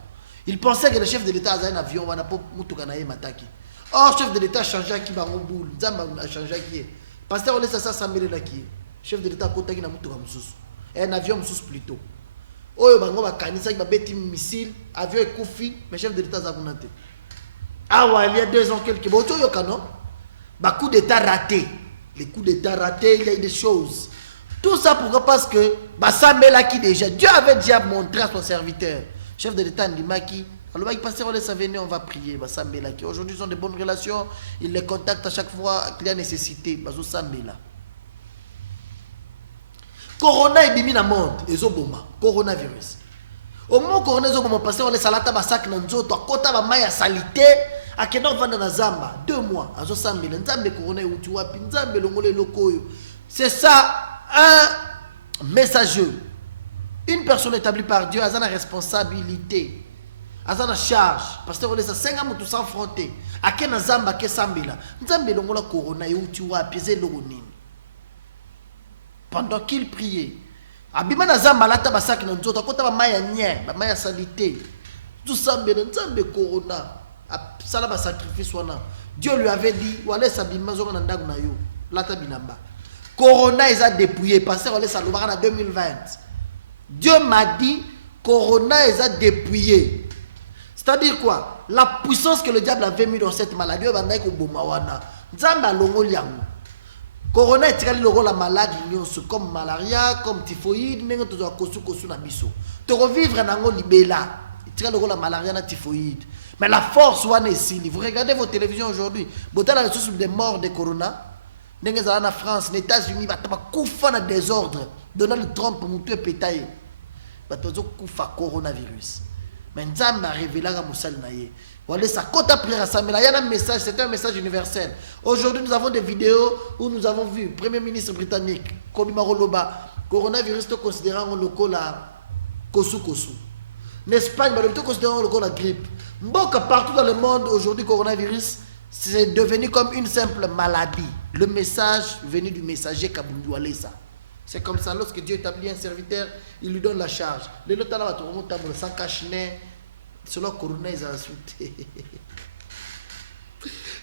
Il pensait que le chef de l'État avait un avion wana po mutuka na ye mataki. Or chef de l'État a changé qui ba boule. Nzamba a changé qui. Pasteur Olesa s'assemblée là qui chef de l'État kota ki na mutuka mususu. Un avion mususu plutôt. Oyo bango ba kanisa ba beti missile, avion ekufi, mais chef de l'État za kunate. Ah ouais, il y a 2 ans quelques boto yo kano. Ba coup d'état raté. Les coups d'état ratés, il y a des choses. Tout ça pourquoi? Parce que ba sambela qui déjà Dieu avait déjà montré à son serviteur, chef de l'État Ndimaki. Alors, il passe à venir, on va prier. Aujourd'hui, ils ont de bonnes relations. Ils les contactent à chaque fois qu'il y a nécessité. Corona est bimi dans le monde. Coronavirus. Au moment où Corona est bimi, parce que les salata basak nanzoto, kota ba maya salité, a kenor vanda na zamba 2 mois. Azo sambela nzambe Corona utiwa pinzambe longole lokoyo. C'est ça un messageux. Une personne établie par Dieu a une responsabilité. Azana charge parce que on les a 5 ans tous s'affronter akena zamba ke sambela nzambe longola corona yuti wa pieze longonini pendant qu'il priait abima na zamba lata basaki na nzoto kota ba maya nye ba maya salité tout sambela nzambe corona sala ba sacrifice wana Dieu lui avait dit wala sabima zonga na ndagu na yo lata binamba corona ils a dépouillé parce que on les a lobara en 2020 Dieu m'a dit corona ils a dépouillé. C'est-à-dire quoi? La puissance que le diable avait mis dans cette maladie, Corona est tiré le rôle la maladie comme malaria, comme typhoïde, te revivre dans le libéla, tiré le rôle la malaria et typhoïde. Mais la force est ici. Vous regardez vos télévisions aujourd'hui, vous avez la ressource des morts de corona. En France, les États-Unis, il y a un désordre. Donald Trump, il y a un coronavirus. Mais Nzambe a révélé à Moussal Naye. Voilà, ça compte après rassembler. Il y a un message, c'est un message universel. Aujourd'hui, nous avons des vidéos où nous avons vu le Premier ministre britannique, Kolima Loba, coronavirus considérant le cas la Kosu. En Espagne, le considérant le cas la grippe. Mboka partout dans le monde, aujourd'hui, coronavirus, c'est devenu comme une simple maladie. Le message venu du messager Kabundu Alessa. C'est comme ça, lorsque Dieu établit un serviteur, il lui donne la charge. Le lot là, tu remontes sans cache-nez, selon Corona, ils ont insulté.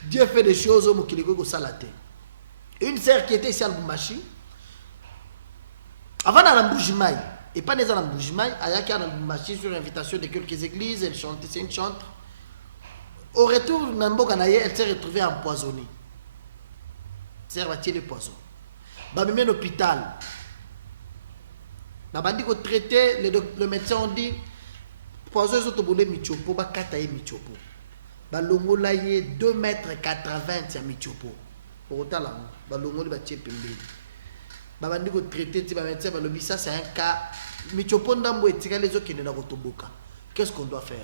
Dieu fait des choses au Mokilego Salate. Une sœur qui était ici à Lubumbashi, avant dans Lamboujimaï, et pas dans Lamboujimaï, Ayaka à Lubumbashi sur l'invitation de quelques églises, elle chantait, c'est une chante. Au retour, elle s'est retrouvée empoisonnée. Elle s'est retrouvée le poison. Bah, même l'hôpital. Babandi ko traité, le médecin on dit poison autres boulé michopo ba kataye michopo. Ba longola ye 2 mètres 80 ya michopo. Pour autant là, ba longoli ba tchepembe. Babandi ko traité ti ba médecin ba lobi ça c'est un cas michopo ndambo etika les autres qui ne na kotoboka. Qu'est-ce qu'on doit faire?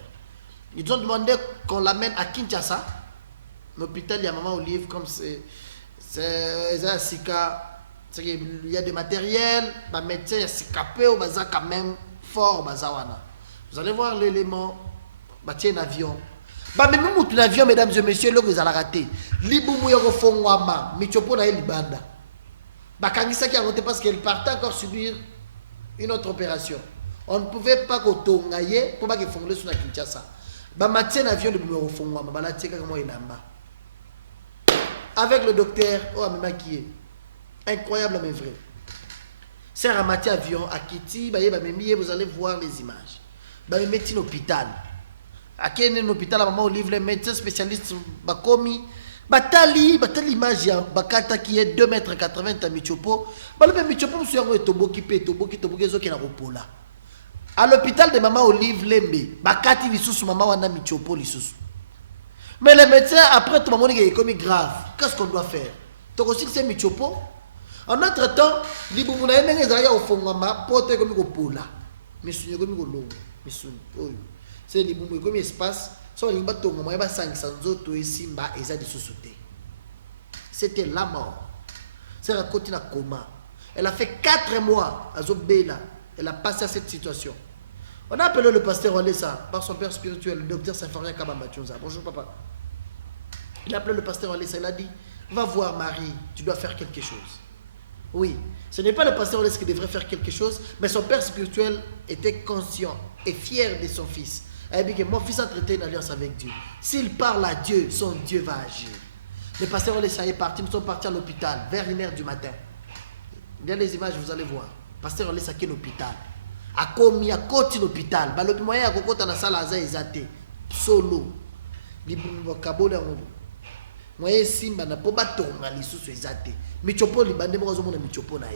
Ils ont demandé qu'on l'amène à Kinshasa. L'hôpital, il y a Maman Olive, comme c'est un sika, il y a des matériels, les médecins, il y a sikapé, ou baza quand même fort, bazawana. Vous allez voir l'élément, bâtir un avion. Bah même un avion, mesdames et messieurs, là vous allez rater. Liboumou yoko fongwama, michopo na libanda. Bah kangisa qui a monté parce qu'elle partait encore subir une autre opération. On ne pouvait pas kotongaye pour pas qu'il fongle sur la Kinshasa. Bah matin avion de numéro fongwama, bah la tika comment il a. Avec le docteur, oh, mais maquillé. Incroyable, mais vrai. C'est un matin avion à Kiti, vous allez voir les images. Bah, il met un hôpital. À quel hôpital, à maman, on livre les médecins spécialistes, bah, commis. Batali image, bakata qui est 2 mètres 80 à Michopo. Bah, le même Michopo, monsieur, on est toboki, qui na ropola. À l'hôpital de maman Olive Lembe, bakati lissus, maman, wana Michopo, lissus. Mais les médecins, après tout le monde est comme grave. Qu'est-ce qu'on doit faire? Donc aussi c'est Michopo. En notre temps, les boumounaïs n'ont au fond de porte comme une pola. Mais c'est comme une longue. C'est les boumounaïs comme espace. Soit les bateaux, il y a 500 autres ici, et ça de sous-sauter. C'était la mort. C'est un continent coma. Elle a fait 4 mois à Zobela. Elle a passé à cette situation. On a appelé le pasteur Olessa par son père spirituel, le docteur Saint-Florien Kabamba-Tchonza. Bonjour papa. Il a appelé le pasteur Olessa, il a dit, va voir Marie, tu dois faire quelque chose. Oui, ce n'est pas le pasteur Olessa qui devrait faire quelque chose, mais son père spirituel était conscient et fier de son fils. Il a dit que mon fils a traité une alliance avec Dieu. S'il parle à Dieu, son Dieu va agir. Le pasteur Olessa est parti, nous sommes partis à l'hôpital vers 1h du matin. Bien les images, vous allez voir. Le pasteur Olessa qui est à l'hôpital. A commis à côté de l'hôpital. Le moyen à côté de la salle à Zayzate. Solo. Les vocabulaires. Moyen simba na poba tonga li sous Zayzate. Michopo li bande mo na michopo na.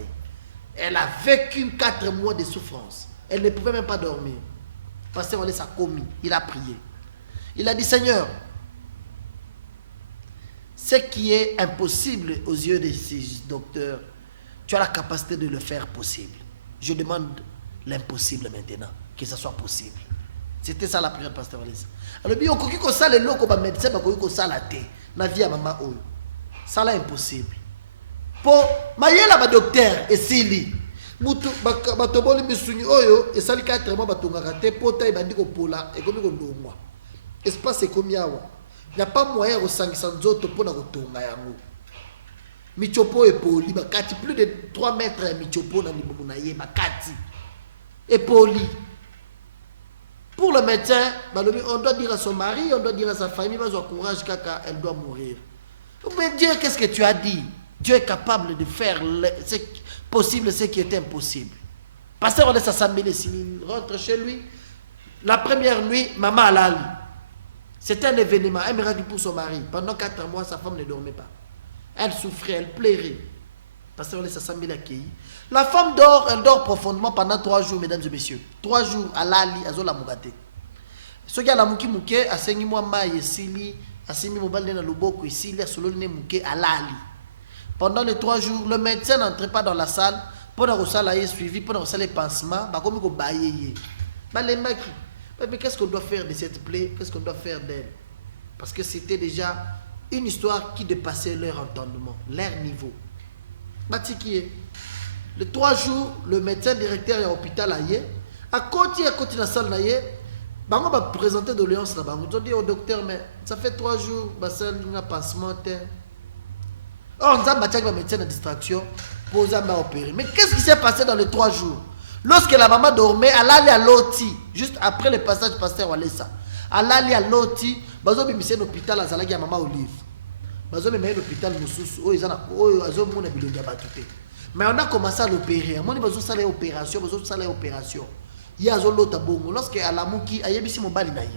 Elle a vécu 4 mois de souffrance. Elle ne pouvait même pas dormir. Pasteur Olessa a commis. Il a prié. Il a dit Seigneur, ce qui est impossible aux yeux de ces docteurs, tu as la capacité de le faire possible. Je demande l'impossible maintenant, que ça soit possible. C'était ça la prière de pasteur Olessa. Alors, il y a des gens qui ont loko ba médecin ba ko sala te na vie ya maman oyo. Ça là impossible. Pour mayela ba docteur esili. Mutu ba toboli misuni oyo esali 4 mois ba tongaka te pota e bandi ko pola e komi ko longwa. Espace comme yawa. Il n'y a pas moyen de sangisa nzoto pour na ko tonga yango. Michopo e poli ba kati plus de 3 mètres ya michopo na libumu na ye ba kati. Et poli. Pour le médecin, on doit dire à son mari, on doit dire à sa famille, mais au courage, kaka, elle doit mourir. Mais Dieu, qu'est-ce que tu as dit? Dieu est capable de faire ce possible, ce qui est impossible. Pasteur, on laisse s'assembler, s'il rentre chez lui. La première nuit, maman a l'ali. C'était un événement, un miracle pour son mari. Pendant 4 mois, sa femme ne dormait pas. Elle souffrait, elle pleurait. Pasteur, on laisse s'assembler accueilli. La femme dort, elle dort profondément pendant 3 jours, mesdames et messieurs. 3 jours à l'ali, à Zola Mugate. Ce qui a la mouki mouké, a sengi moi ma yesili, a sengi mobile na luboko ici, a solo ne mouké à l'ali. Pendant les 3 jours, le médecin n'entrait pas dans la salle pour la salle à suivi, pour la salle les pansements, bah comme il bailler. Bah les mecs, mais qu'est-ce qu'on doit faire de cette plaie? Qu'est-ce qu'on doit faire d'elle? Parce que c'était déjà une histoire qui dépassait leur entendement, leur niveau. Bah qui est? Les 3 jours, le médecin directeur à l'hôpital a continué dans la salle, on va présenter doléances là-bas. On dit au docteur, mais ça fait 3 jours, il y a un pansement. Or, on a un médecin de distraction pour opérer. Mais qu'est-ce qui s'est passé dans les 3 jours? Lorsque la maman dormait, elle allait à l'Oti, juste après le passage du pasteur Olessa. Elle allait à l'Oti, elle allait à l'hôpital, elle allait à maman Olive. Elle allait à l'hôpital, elle allait à l'hôpital. Mais on a commencé à l'opérer. On a besoin de l'opération, Il y a l'autre bongo. Lorsque à la mouki, a yebisi mon bali naïe.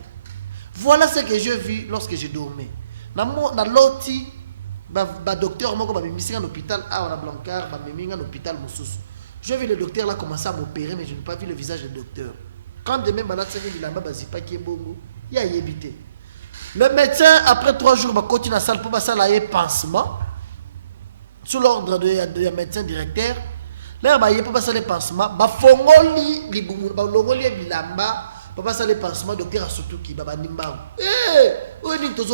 Voilà ce que j'ai vu lorsque je dormais. Dans l'autre, docteur moko ba mimisi à l'hôpital, on a Blancard, ba mimi à l'hôpital Moussous. J'ai vu le docteur là commencer à m'opérer, mais je n'ai pas vu le visage du docteur. Quand demain, il y a évité. Le médecin, après 3 jours, va continuer à salle pour passer à pansement. Sous l'ordre du médecin directeur. Là, il y a pas passer les pansements. Il fongoli, il longoli bilamba, il passer les pansements. Docteur Asutuki, baba nimba. Eh, où est-ce que tu es?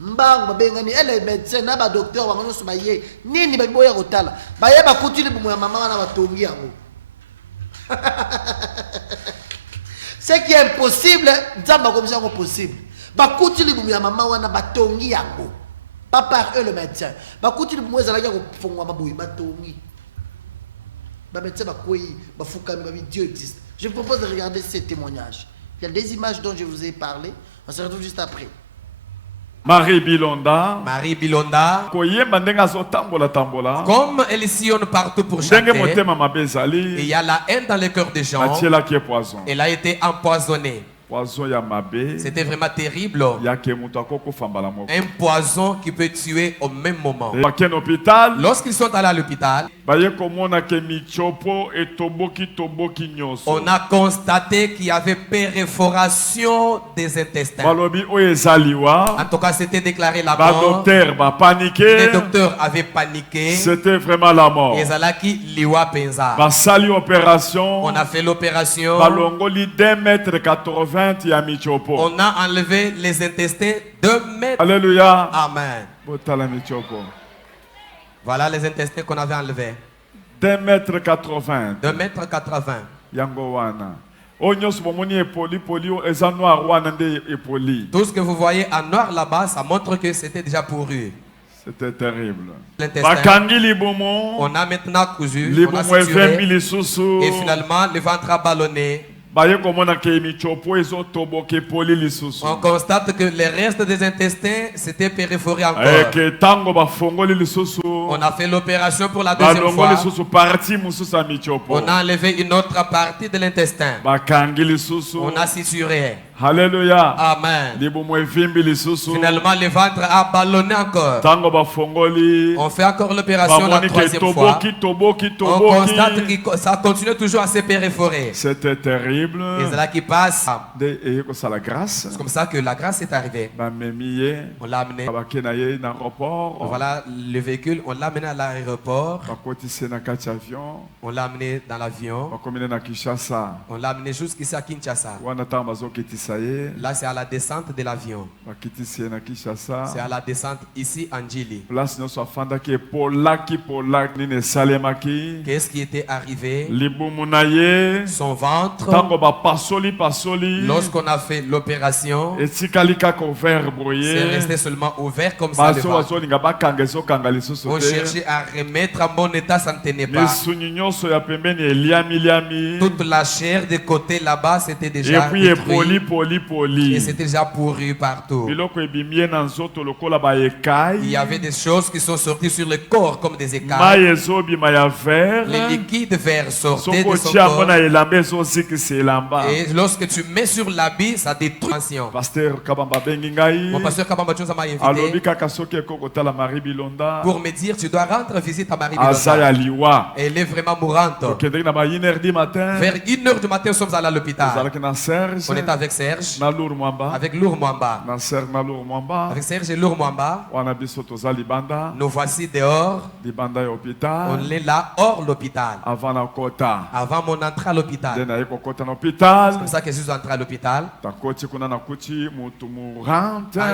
Mbang babengani ele médecin na ba docteur wango so baye nini ba boya kotala baye ba kutili bumu ya mama na batongi yango. Ce qui est impossible nzamba comme ça possible ba kutili bumu ya mama wana batongi yango pas par eux le médecin ba kutili bumu ezala ya ko fongwa maboyi batongi ba médecin ba koyi ba fukami ba Dieu existe. Je vous propose de regarder ces témoignages. Il y a des images dont je vous ai parlé, on se retrouve juste après. Marie Bilonda. Comme elle sillonne partout pour chanter, il y a la haine dans le cœur des gens. Elle a été empoisonnée. C'était vraiment terrible. Un poison qui peut tuer au même moment. Lorsqu'ils sont allés à l'hôpital, on a constaté qu'il y avait perforation des intestins. En tout cas, c'était déclaré la mort. Les docteurs avaient paniqué. C'était vraiment la mort. On a fait l'opération. On a enlevé les intestins 2 mètres. Alléluia. Amen. Voilà les intestins qu'on avait enlevés. 2 mètres 80. 2 mètres 80. Tout ce que vous voyez en noir là-bas, ça montre que c'était déjà pourru. C'était terrible. On a maintenant cousu, on a suturé, et finalement le ventre a ballonné. On constate que les restes des intestins s'étaient perforés encore. On a fait l'opération pour la deuxième fois. On a enlevé une autre partie de l'intestin. On a suturé. Alléluia. Amen. Finalement, le ventre a ballonné encore. On fait encore l'opération la troisième fois. On constate que ça continue toujours à se perforer. C'était terrible. Et c'est là qui passe. C'est comme ça que la grâce est arrivée. On l'a amené. Voilà le véhicule. On l'a amené à l'aéroport. On l'a amené dans l'avion. On l'a amené jusqu'ici à Kinshasa. Là, c'est à la descente de l'avion. C'est à la descente ici en Djili. Qu'est-ce qui était arrivé? Son ventre. Lorsqu'on a fait l'opération, c'est resté seulement ouvert comme ça. On cherchait à remettre en bon état, ça ne tenait pas. Toute la chair des côtés là-bas, c'était déjà détruit. Et c'était déjà pourru partout. Il y avait des choses qui sont sorties sur le corps comme des écailles. Les liquides verts sortaient de son corps. Et lorsque tu mets sur l'habit, ça détruit. Mon pasteur Kabamba Jones m'a invité pour me dire tu dois rendre visite à Marie Bilonda. Elle est vraiment mourante. Vers 1h du matin, nous sommes allés à l'hôpital. On est avec Serge, avec Lour Mwamba. Avec Serge et Lour Mwamba, nous voici dehors. On est là hors l'hôpital. Avant mon entrée à l'hôpital. C'est comme ça que je suis entré à l'hôpital. Quand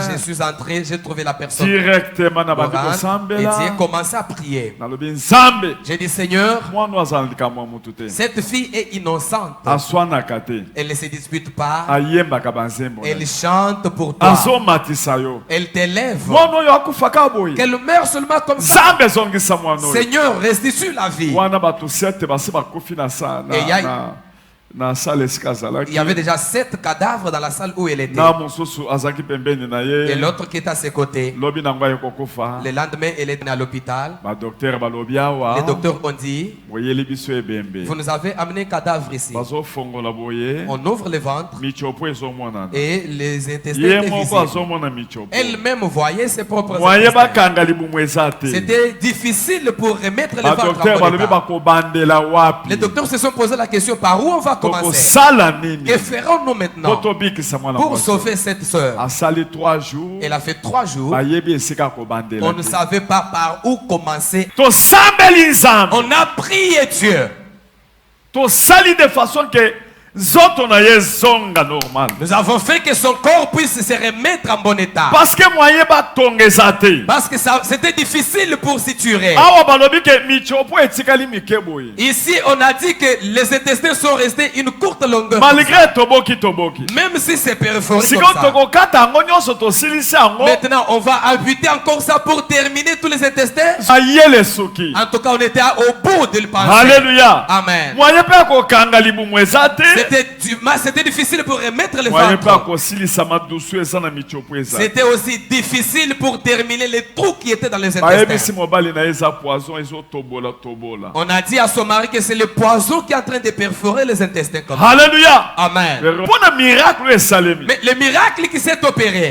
je suis entré, j'ai trouvé la personne directement et j'ai commencé à prier. J'ai dit Seigneur, cette fille est innocente. Elle ne se dispute pas. Elle chante pour toi. Elle t'élève. Qu'elle meurt seulement comme ça. Seigneur, restitue la vie. Et il y a Il y avait déjà 7 cadavres dans la salle où elle était. Et l'autre qui est à ses côtés. Le lendemain, elle est à l'hôpital. Les docteurs ont dit, vous nous avez amené un cadavre ici. On ouvre le ventre et les intestins étaient visibles. Elle-même voyait ses propres intestins. C'était difficile pour remettre le ventre en bon état. Les docteurs se sont posé la question, par où on va commencer? Que ferons-nous maintenant pour sauver cette sœur? Elle a fait 3 jours. On ne savait pas par où commencer. On a prié Dieu. De façon que nous avons fait que son corps puisse se remettre en bon état. Parce que c'était difficile pour situer. Ici, on a dit que les intestins sont restés une courte longueur. Malgré même si c'est perforé comme ça. Maintenant, on va abuter encore ça pour terminer tous les intestins. En tout cas, on était au bout de le penser. Alléluia. Amen. C'était difficile pour remettre le ventre. C'était aussi difficile pour terminer les trous qui étaient dans les intestins. On a dit à son mari que c'est le poison qui est en train de perforer les intestins. Alléluia. Amen. Mais le miracle qui s'est opéré,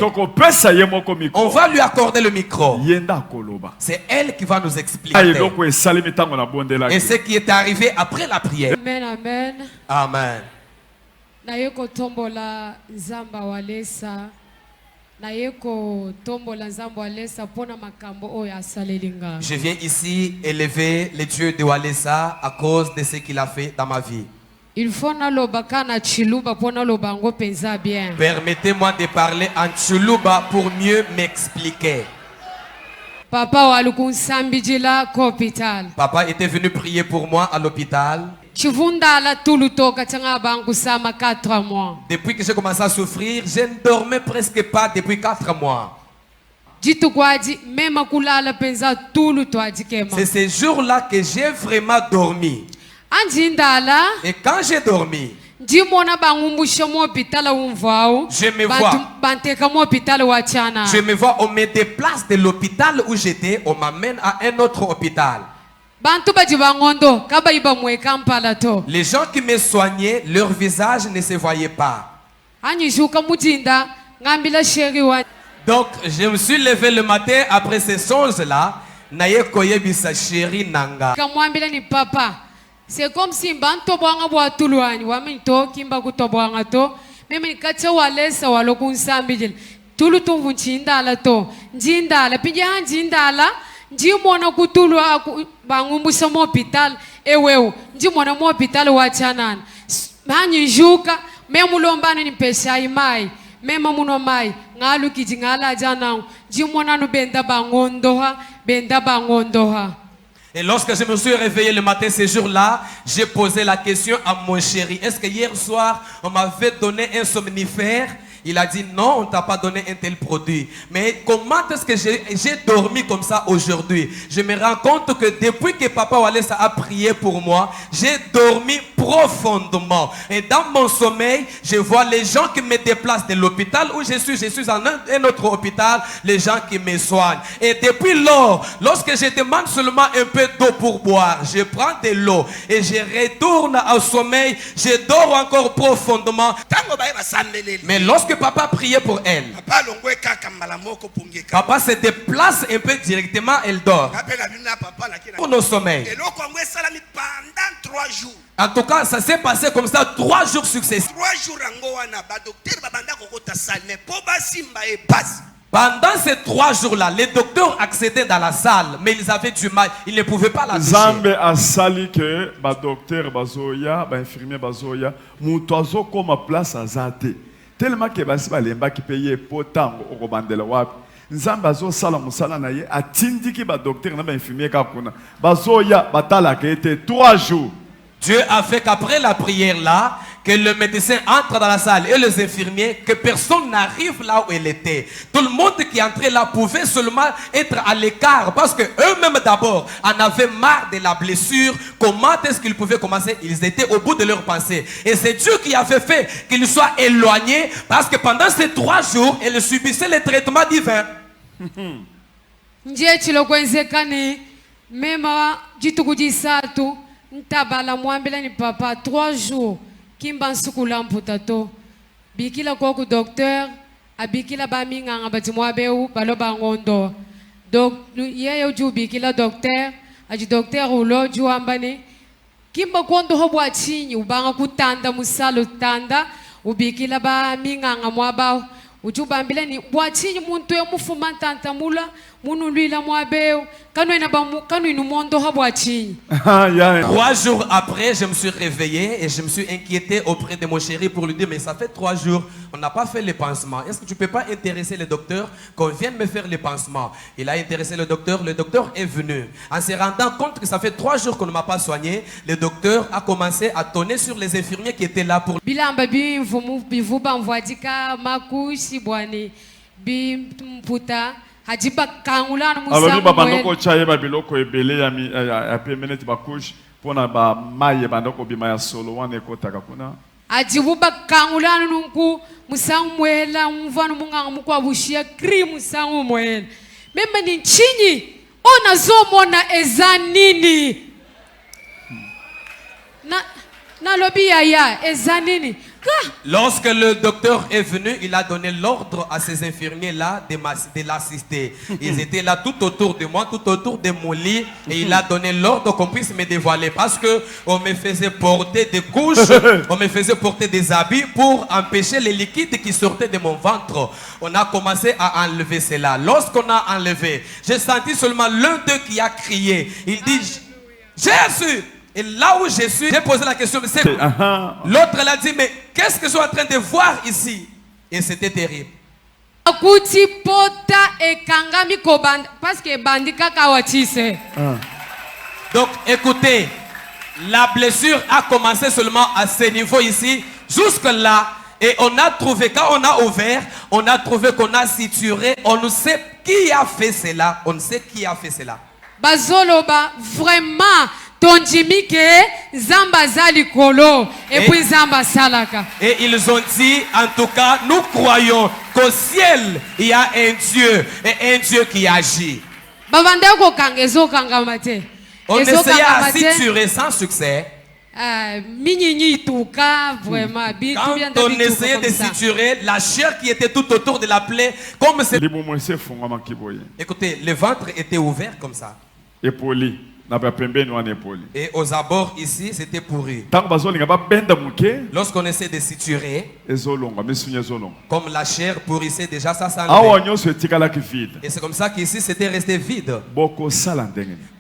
on va lui accorder le micro. C'est elle qui va nous expliquer. Et ce qui est arrivé après la prière. Amen, amen. Amen. Nayeko tombola nzamba walesa. Nayeko tombola nzamba walesa pona makambo oyo asalelinga. Je viens ici élever le Dieu de Walesa à cause de ce qu'il a fait dans ma vie. Il faut naloba kana chiluba pona lobango penza bien. Permettez-moi de parler en Chuluba pour mieux m'expliquer. Papa walukunsambijila ko hôpital. Papa était venu prier pour moi à l'hôpital. Depuis que j'ai commencé à souffrir, je ne dormais presque pas depuis 4 mois. C'est ces jours-là que j'ai vraiment dormi. Et quand j'ai dormi, je me vois, on me déplace de l'hôpital où j'étais, on m'amène à un autre hôpital. Les gens qui me soignaient, leur visage ne se voyait pas. Donc, je me suis levé le matin après ces songes-là. C'est comme si banto boanga bwa tuluani wami to kimba kutoboanga to mimi nikacha walesa walokunsambijil tulu tungu chindala to njindala pinja njindala njimona kutulwa bangumbusa mo hospital eweu njimona mo hospital wachanana banyijuka memulombana ni pesa imai mema muno mai ngalu kijingala jana njimona no benda bangondoha. Et lorsque je me suis réveillé le matin ce jour-là, j'ai posé la question à mon chéri. Est-ce que hier soir, on m'avait donné un somnifère? Il a dit non, on ne t'a pas donné un tel produit. Mais comment est-ce que j'ai dormi comme ça aujourd'hui? Je me rends compte que depuis que Papa Walesa a prié pour moi, j'ai dormi profondément. Et dans mon sommeil, je vois les gens qui me déplacent de l'hôpital où je suis dans un autre hôpital, les gens qui me soignent. Et depuis lors, lorsque je demande seulement un peu d'eau pour boire, je prends de l'eau et je retourne au sommeil, je dors encore profondément. Mais lorsque Papa priait pour elle, Papa se déplace un peu directement, elle dort. Pour nos sommeils. En tout cas, ça s'est passé comme ça 3 jours successifs. Pendant ces 3 jours-là, les docteurs accédaient dans la salle, mais ils avaient du mal, ils ne pouvaient pas la toucher. Zambe a sali que ba docteur bazoya, ba infirmier bazoya, mutoazo comme place azate. Tellement que basi balemba ki paye potango okobandela wapi. Nzambe azo sala musala na ye atindiki ba docteur na ba infirmier ka kuna. Bazoya batala ke était 3 jours. Dieu a fait qu'après la prière là, que le médecin entre dans la salle et les infirmiers, que personne n'arrive là où elle était. Tout le monde qui entrait là pouvait seulement être à l'écart parce que eux-mêmes d'abord en avaient marre de la blessure. Comment est-ce qu'ils pouvaient commencer? Ils étaient au bout de leur pensée. Et c'est Dieu qui avait fait qu'ils soient éloignés parce que pendant ces 3 jours, ils subissaient les traitements divins. Ndiye chilokwenzekani mema jitukujisatu ntabala mwambila ni papa 3 jours kimba nsukula mputato bikila kwa ku docteur abikila ba minganga batimwabeu baloba ngondo donc yeye uju bikila docteur aji docteur ulo ju ambane kimba kondo hobwa chinyi ubanga kutanda musalo tanda ubikila ba minganga mwabao ujubambile ni bwachinyi muntu emufuma ntantamula munu lwila mwabeo kanu inu mondo ha bwachinyi. 3 jours après, je me suis réveillé et je me suis inquiété auprès de mon chéri pour lui dire mais ça fait 3 jours, on n'a pas fait les pansements. Est-ce que tu peux pas intéresser le docteur qu'on vienne me faire les pansements? Il a intéressé le docteur est venu. En se rendant compte que ça fait 3 jours qu'on ne m'a pas soigné, le docteur a commencé à tonner sur les infirmiers qui étaient là pour... Bilamba bivuba mvwadika makushi bwani bimputa hajiba kangulana musango babandoko chaye babiloko ebele ya pemeneti bakush pona ba maye bandoko bima ya solo wane kotaka kuna ajibuba kangulana nunku musango mwela mvano munganga mukwa bushia kri musango mwela meme ni nchinyi ona zomona ezanini na lobi ya ezanini. Lorsque le docteur est venu, il a donné l'ordre à ces infirmiers-là de l'assister. Ils étaient là tout autour de moi, tout autour de mon lit. Et il a donné l'ordre qu'on puisse me dévoiler. Parce qu'on me faisait porter des couches, on me faisait porter des habits pour empêcher les liquides qui sortaient de mon ventre. On a commencé à enlever cela. Lorsqu'on a enlevé, j'ai senti seulement l'un d'eux qui a crié. Il dit, Jésus! Et là où je suis, j'ai posé la question, mais l'autre elle a dit, mais qu'est-ce que je suis en train de voir ici? Et c'était terrible. Donc écoutez, la blessure a commencé seulement à ce niveau ici, jusque là, et on a trouvé, quand on a ouvert, on a trouvé qu'on a suturé, on ne sait qui a fait cela, on ne sait qui a fait cela. Bazoloba, vraiment. Zamba zali kolo et puis Zamba salaka. Et ils ont dit, en tout cas, nous croyons qu'au ciel, il y a un Dieu et un Dieu qui agit. On essayait à suturer sans succès. Quand on essayait de suturer la chair qui était tout autour de la plaie, comme c'est... Écoutez, le ventre était ouvert comme ça. Et aux abords ici, c'était pourri. Lorsqu'on essaie de suturer, comme la chair pourrissait déjà, ça s'enlevait. Et c'est comme ça qu'ici, c'était resté vide.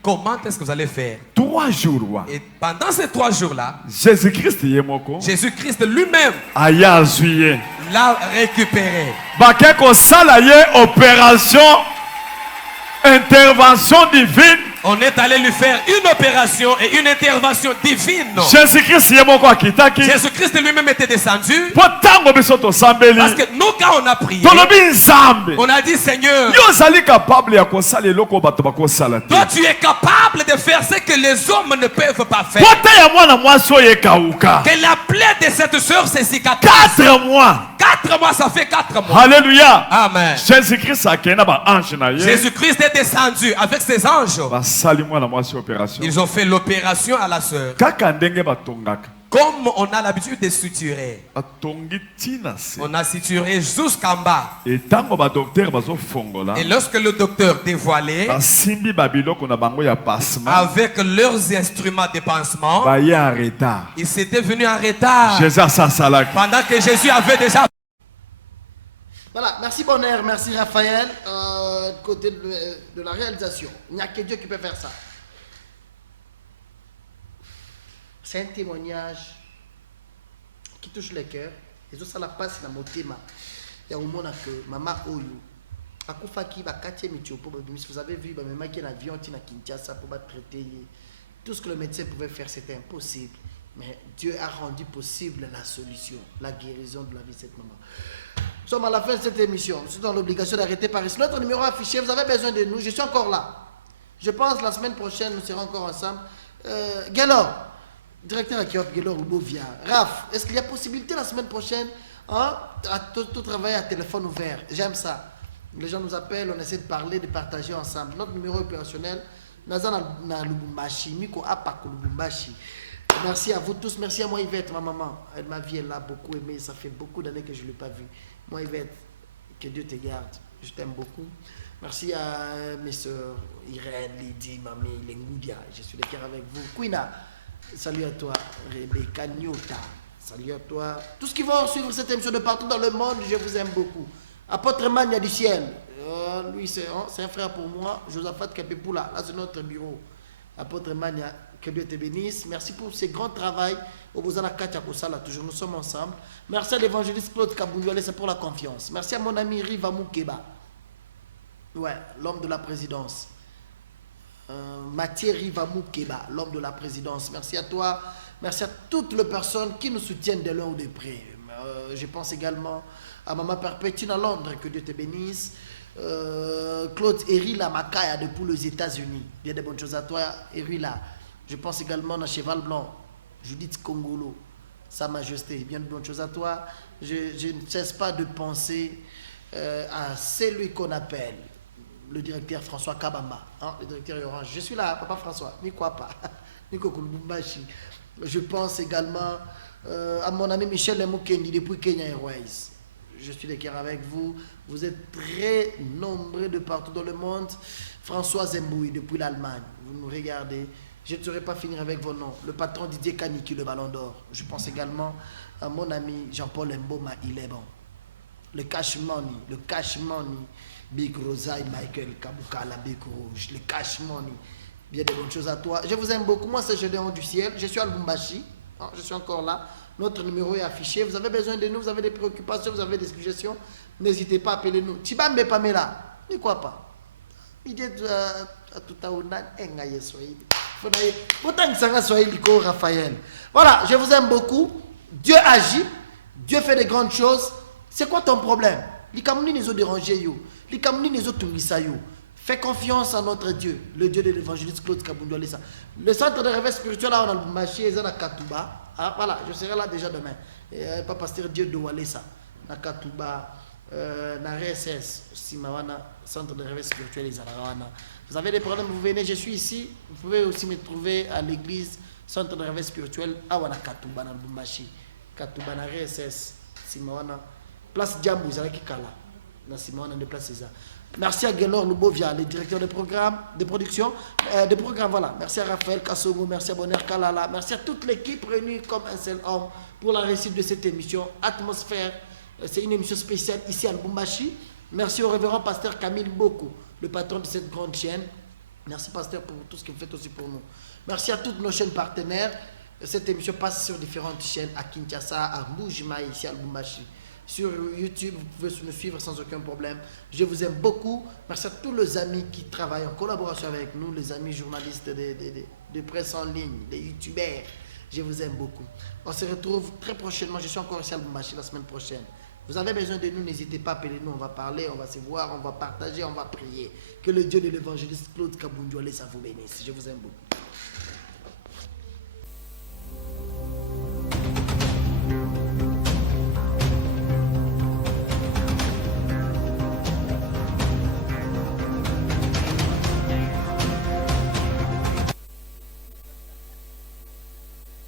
Comment est-ce que vous allez faire? 3 jours. Et pendant ces 3 jours-là, Jésus-Christ lui-même l'a récupéré. Intervention divine. On est allé lui faire une opération et une intervention divine. Jésus-Christ lui-même était descendu. Parce que nous, quand on a prié, on a dit, Seigneur, toi tu es capable de faire ce que les hommes ne peuvent pas faire. Que la plaie de cette soeur se cicatrise. 4 mois. 4 mois, ça fait 4 mois. Alléluia. Amen. Jésus-Christ est descendu avec ses anges. Ils ont fait l'opération à la sœur. Comme on a l'habitude de suturer, on a suturé jusqu'en bas. Et lorsque le docteur dévoilait, avec leurs instruments de pansement, ils s'étaient venus en retard. Pendant que Jésus avait déjà... Voilà, merci Bonheur, merci Raphaël. Côté de la réalisation, il n'y a que Dieu qui peut faire ça. C'est un témoignage qui touche les cœurs. Et ça la passe dans mon thème. Il y a un moment que maman Oyo, vous avez vu, maman qui est en avion, qui est à Kinshasa pour traiter. Tout ce que le médecin pouvait faire, c'était impossible. Mais Dieu a rendu possible la solution, la guérison de la vie de cette maman. Nous sommes à la fin de cette émission. Je suis dans l'obligation d'arrêter par ici. Notre numéro affiché, vous avez besoin de nous. Je suis encore là. Je pense la semaine prochaine, nous serons encore ensemble. Gelor, directeur Akiop, Gelor Loubovia. Raph, est-ce qu'il y a possibilité la semaine prochaine à tout travailler à téléphone ouvert? J'aime ça. Les gens nous appellent, on essaie de parler, de partager ensemble. Notre numéro opérationnel, Nazan na Lubumbashi, Miko Apak Lubumbashi. Merci à vous tous. Merci à moi Yvette, ma maman. Elle m'a vu, elle l'a beaucoup aimé. Ça fait beaucoup d'années que je ne l'ai pas vue. Moi Yvette, que Dieu te garde. Je t'aime beaucoup. Merci à mes soeurs, Irène, Lydie, Mamie, Lengoudia. Je suis de cœur avec vous. Quina, salut à toi. Rebecca Nyota, salut à toi. Tous qui vont suivre cette émission de partout dans le monde, je vous aime beaucoup. Apôtre Mania du ciel. Lui, c'est un frère pour moi. Josaphat Kapepoula, là c'est notre bureau. Apôtre Mania, que Dieu te bénisse. Merci pour ce grand travail. Obozana Katia Kosala, toujours nous sommes ensemble. Merci à l'évangéliste Claude Kabounyole, c'est pour la confiance. Merci à mon ami Riva Moukeba. Ouais, l'homme de la présidence. Mathieu Rivamou Keba, l'homme de la présidence. Merci à toi. Merci à toutes les personnes qui nous soutiennent de loin ou de près. Je pense également à Maman Perpétine à Londres, que Dieu te bénisse. Claude Erila Makaya depuis les États-Unis. Bien de bonnes choses à toi, Erila. Je pense également à Cheval Blanc, Judith Congolo, Sa Majesté. Bien de bonnes choses à toi. Je ne cesse pas de penser à celui qu'on appelle le directeur François Kabamba, hein, le directeur Orange. Je suis là, papa François, ni quoi pas, ni Kokulbumbashi. Je pense également à mon ami Michel Moukendi depuis Kenya Airways. Je suis de cœur avec vous. Vous êtes très nombreux de partout dans le monde. François Zembouy depuis l'Allemagne. Vous nous regardez. Je ne saurais pas finir avec vos noms. Le patron Didier Kaniki, le Ballon d'Or. Je pense également à mon ami Jean-Paul Mboma, il est bon. Le Cash Money. Big Rosaï, Michael Kabuka, la Big Rouge, le Cash Money. Bien de bonnes choses à toi. Je vous aime beaucoup. Moi, c'est Gédéon du ciel. Je suis à Lubumbashi. Hein, je suis encore là. Notre numéro est affiché. Vous avez besoin de nous, vous avez des préoccupations, vous avez des suggestions. N'hésitez pas à appeler nous. Tibambe Pamela. Ni quoi pas. Il est à tout à Raphaël. Voilà, je vous aime beaucoup. Dieu agit. Dieu fait de grandes choses. C'est quoi ton problème? Les Camerounais nous ont dérangé. Les Camerounais nous ont tourissé. Fais confiance à notre Dieu, le Dieu de l'évangéliste Claude Kabounyole. Le centre de réveil spirituel là, on a le marché, ils ont à Katouba. Ah, voilà, je serai là déjà demain. Pas pasteur Dieu de Walesa. Na Katouba, na RSS, Simawana, centre de réveil spirituel, les Arawana. Vous avez des problèmes, vous venez, je suis ici. Vous pouvez aussi me trouver à l'église, centre de réveil spirituel, à Wana Katouba, na Lubumbashi. Katouba, na RSS, Simawana. Place Djambou, ils qui kala. Na Simawana, de place César. Merci à Gelor Loubovia, le directeur de programme, de production, de programme, voilà. Merci à Raphaël Kassogo, merci à Bonheur Kalala, merci à toute l'équipe réunie comme un seul homme pour la réussite de cette émission. Atmosphère, c'est une émission spéciale ici à Lubumbashi. Merci au révérend pasteur Camille Boko, le patron de cette grande chaîne. Merci pasteur pour tout ce que vous faites aussi pour nous. Merci à toutes nos chaînes partenaires. Cette émission passe sur différentes chaînes à Kinshasa, à Mbujima, ici à Lubumbashi. Sur YouTube, vous pouvez nous suivre sans aucun problème. Je vous aime beaucoup. Merci à tous les amis qui travaillent en collaboration avec nous, les amis journalistes de presse en ligne, les youtubeurs. Je vous aime beaucoup. On se retrouve très prochainement. Je suis encore ici à Lubumbashi la semaine prochaine. Vous avez besoin de nous, n'hésitez pas à appeler nous. On va parler, on va se voir, on va partager, on va prier. Que le Dieu de l'évangéliste Claude Kabounyole, ça vous bénisse. Je vous aime beaucoup.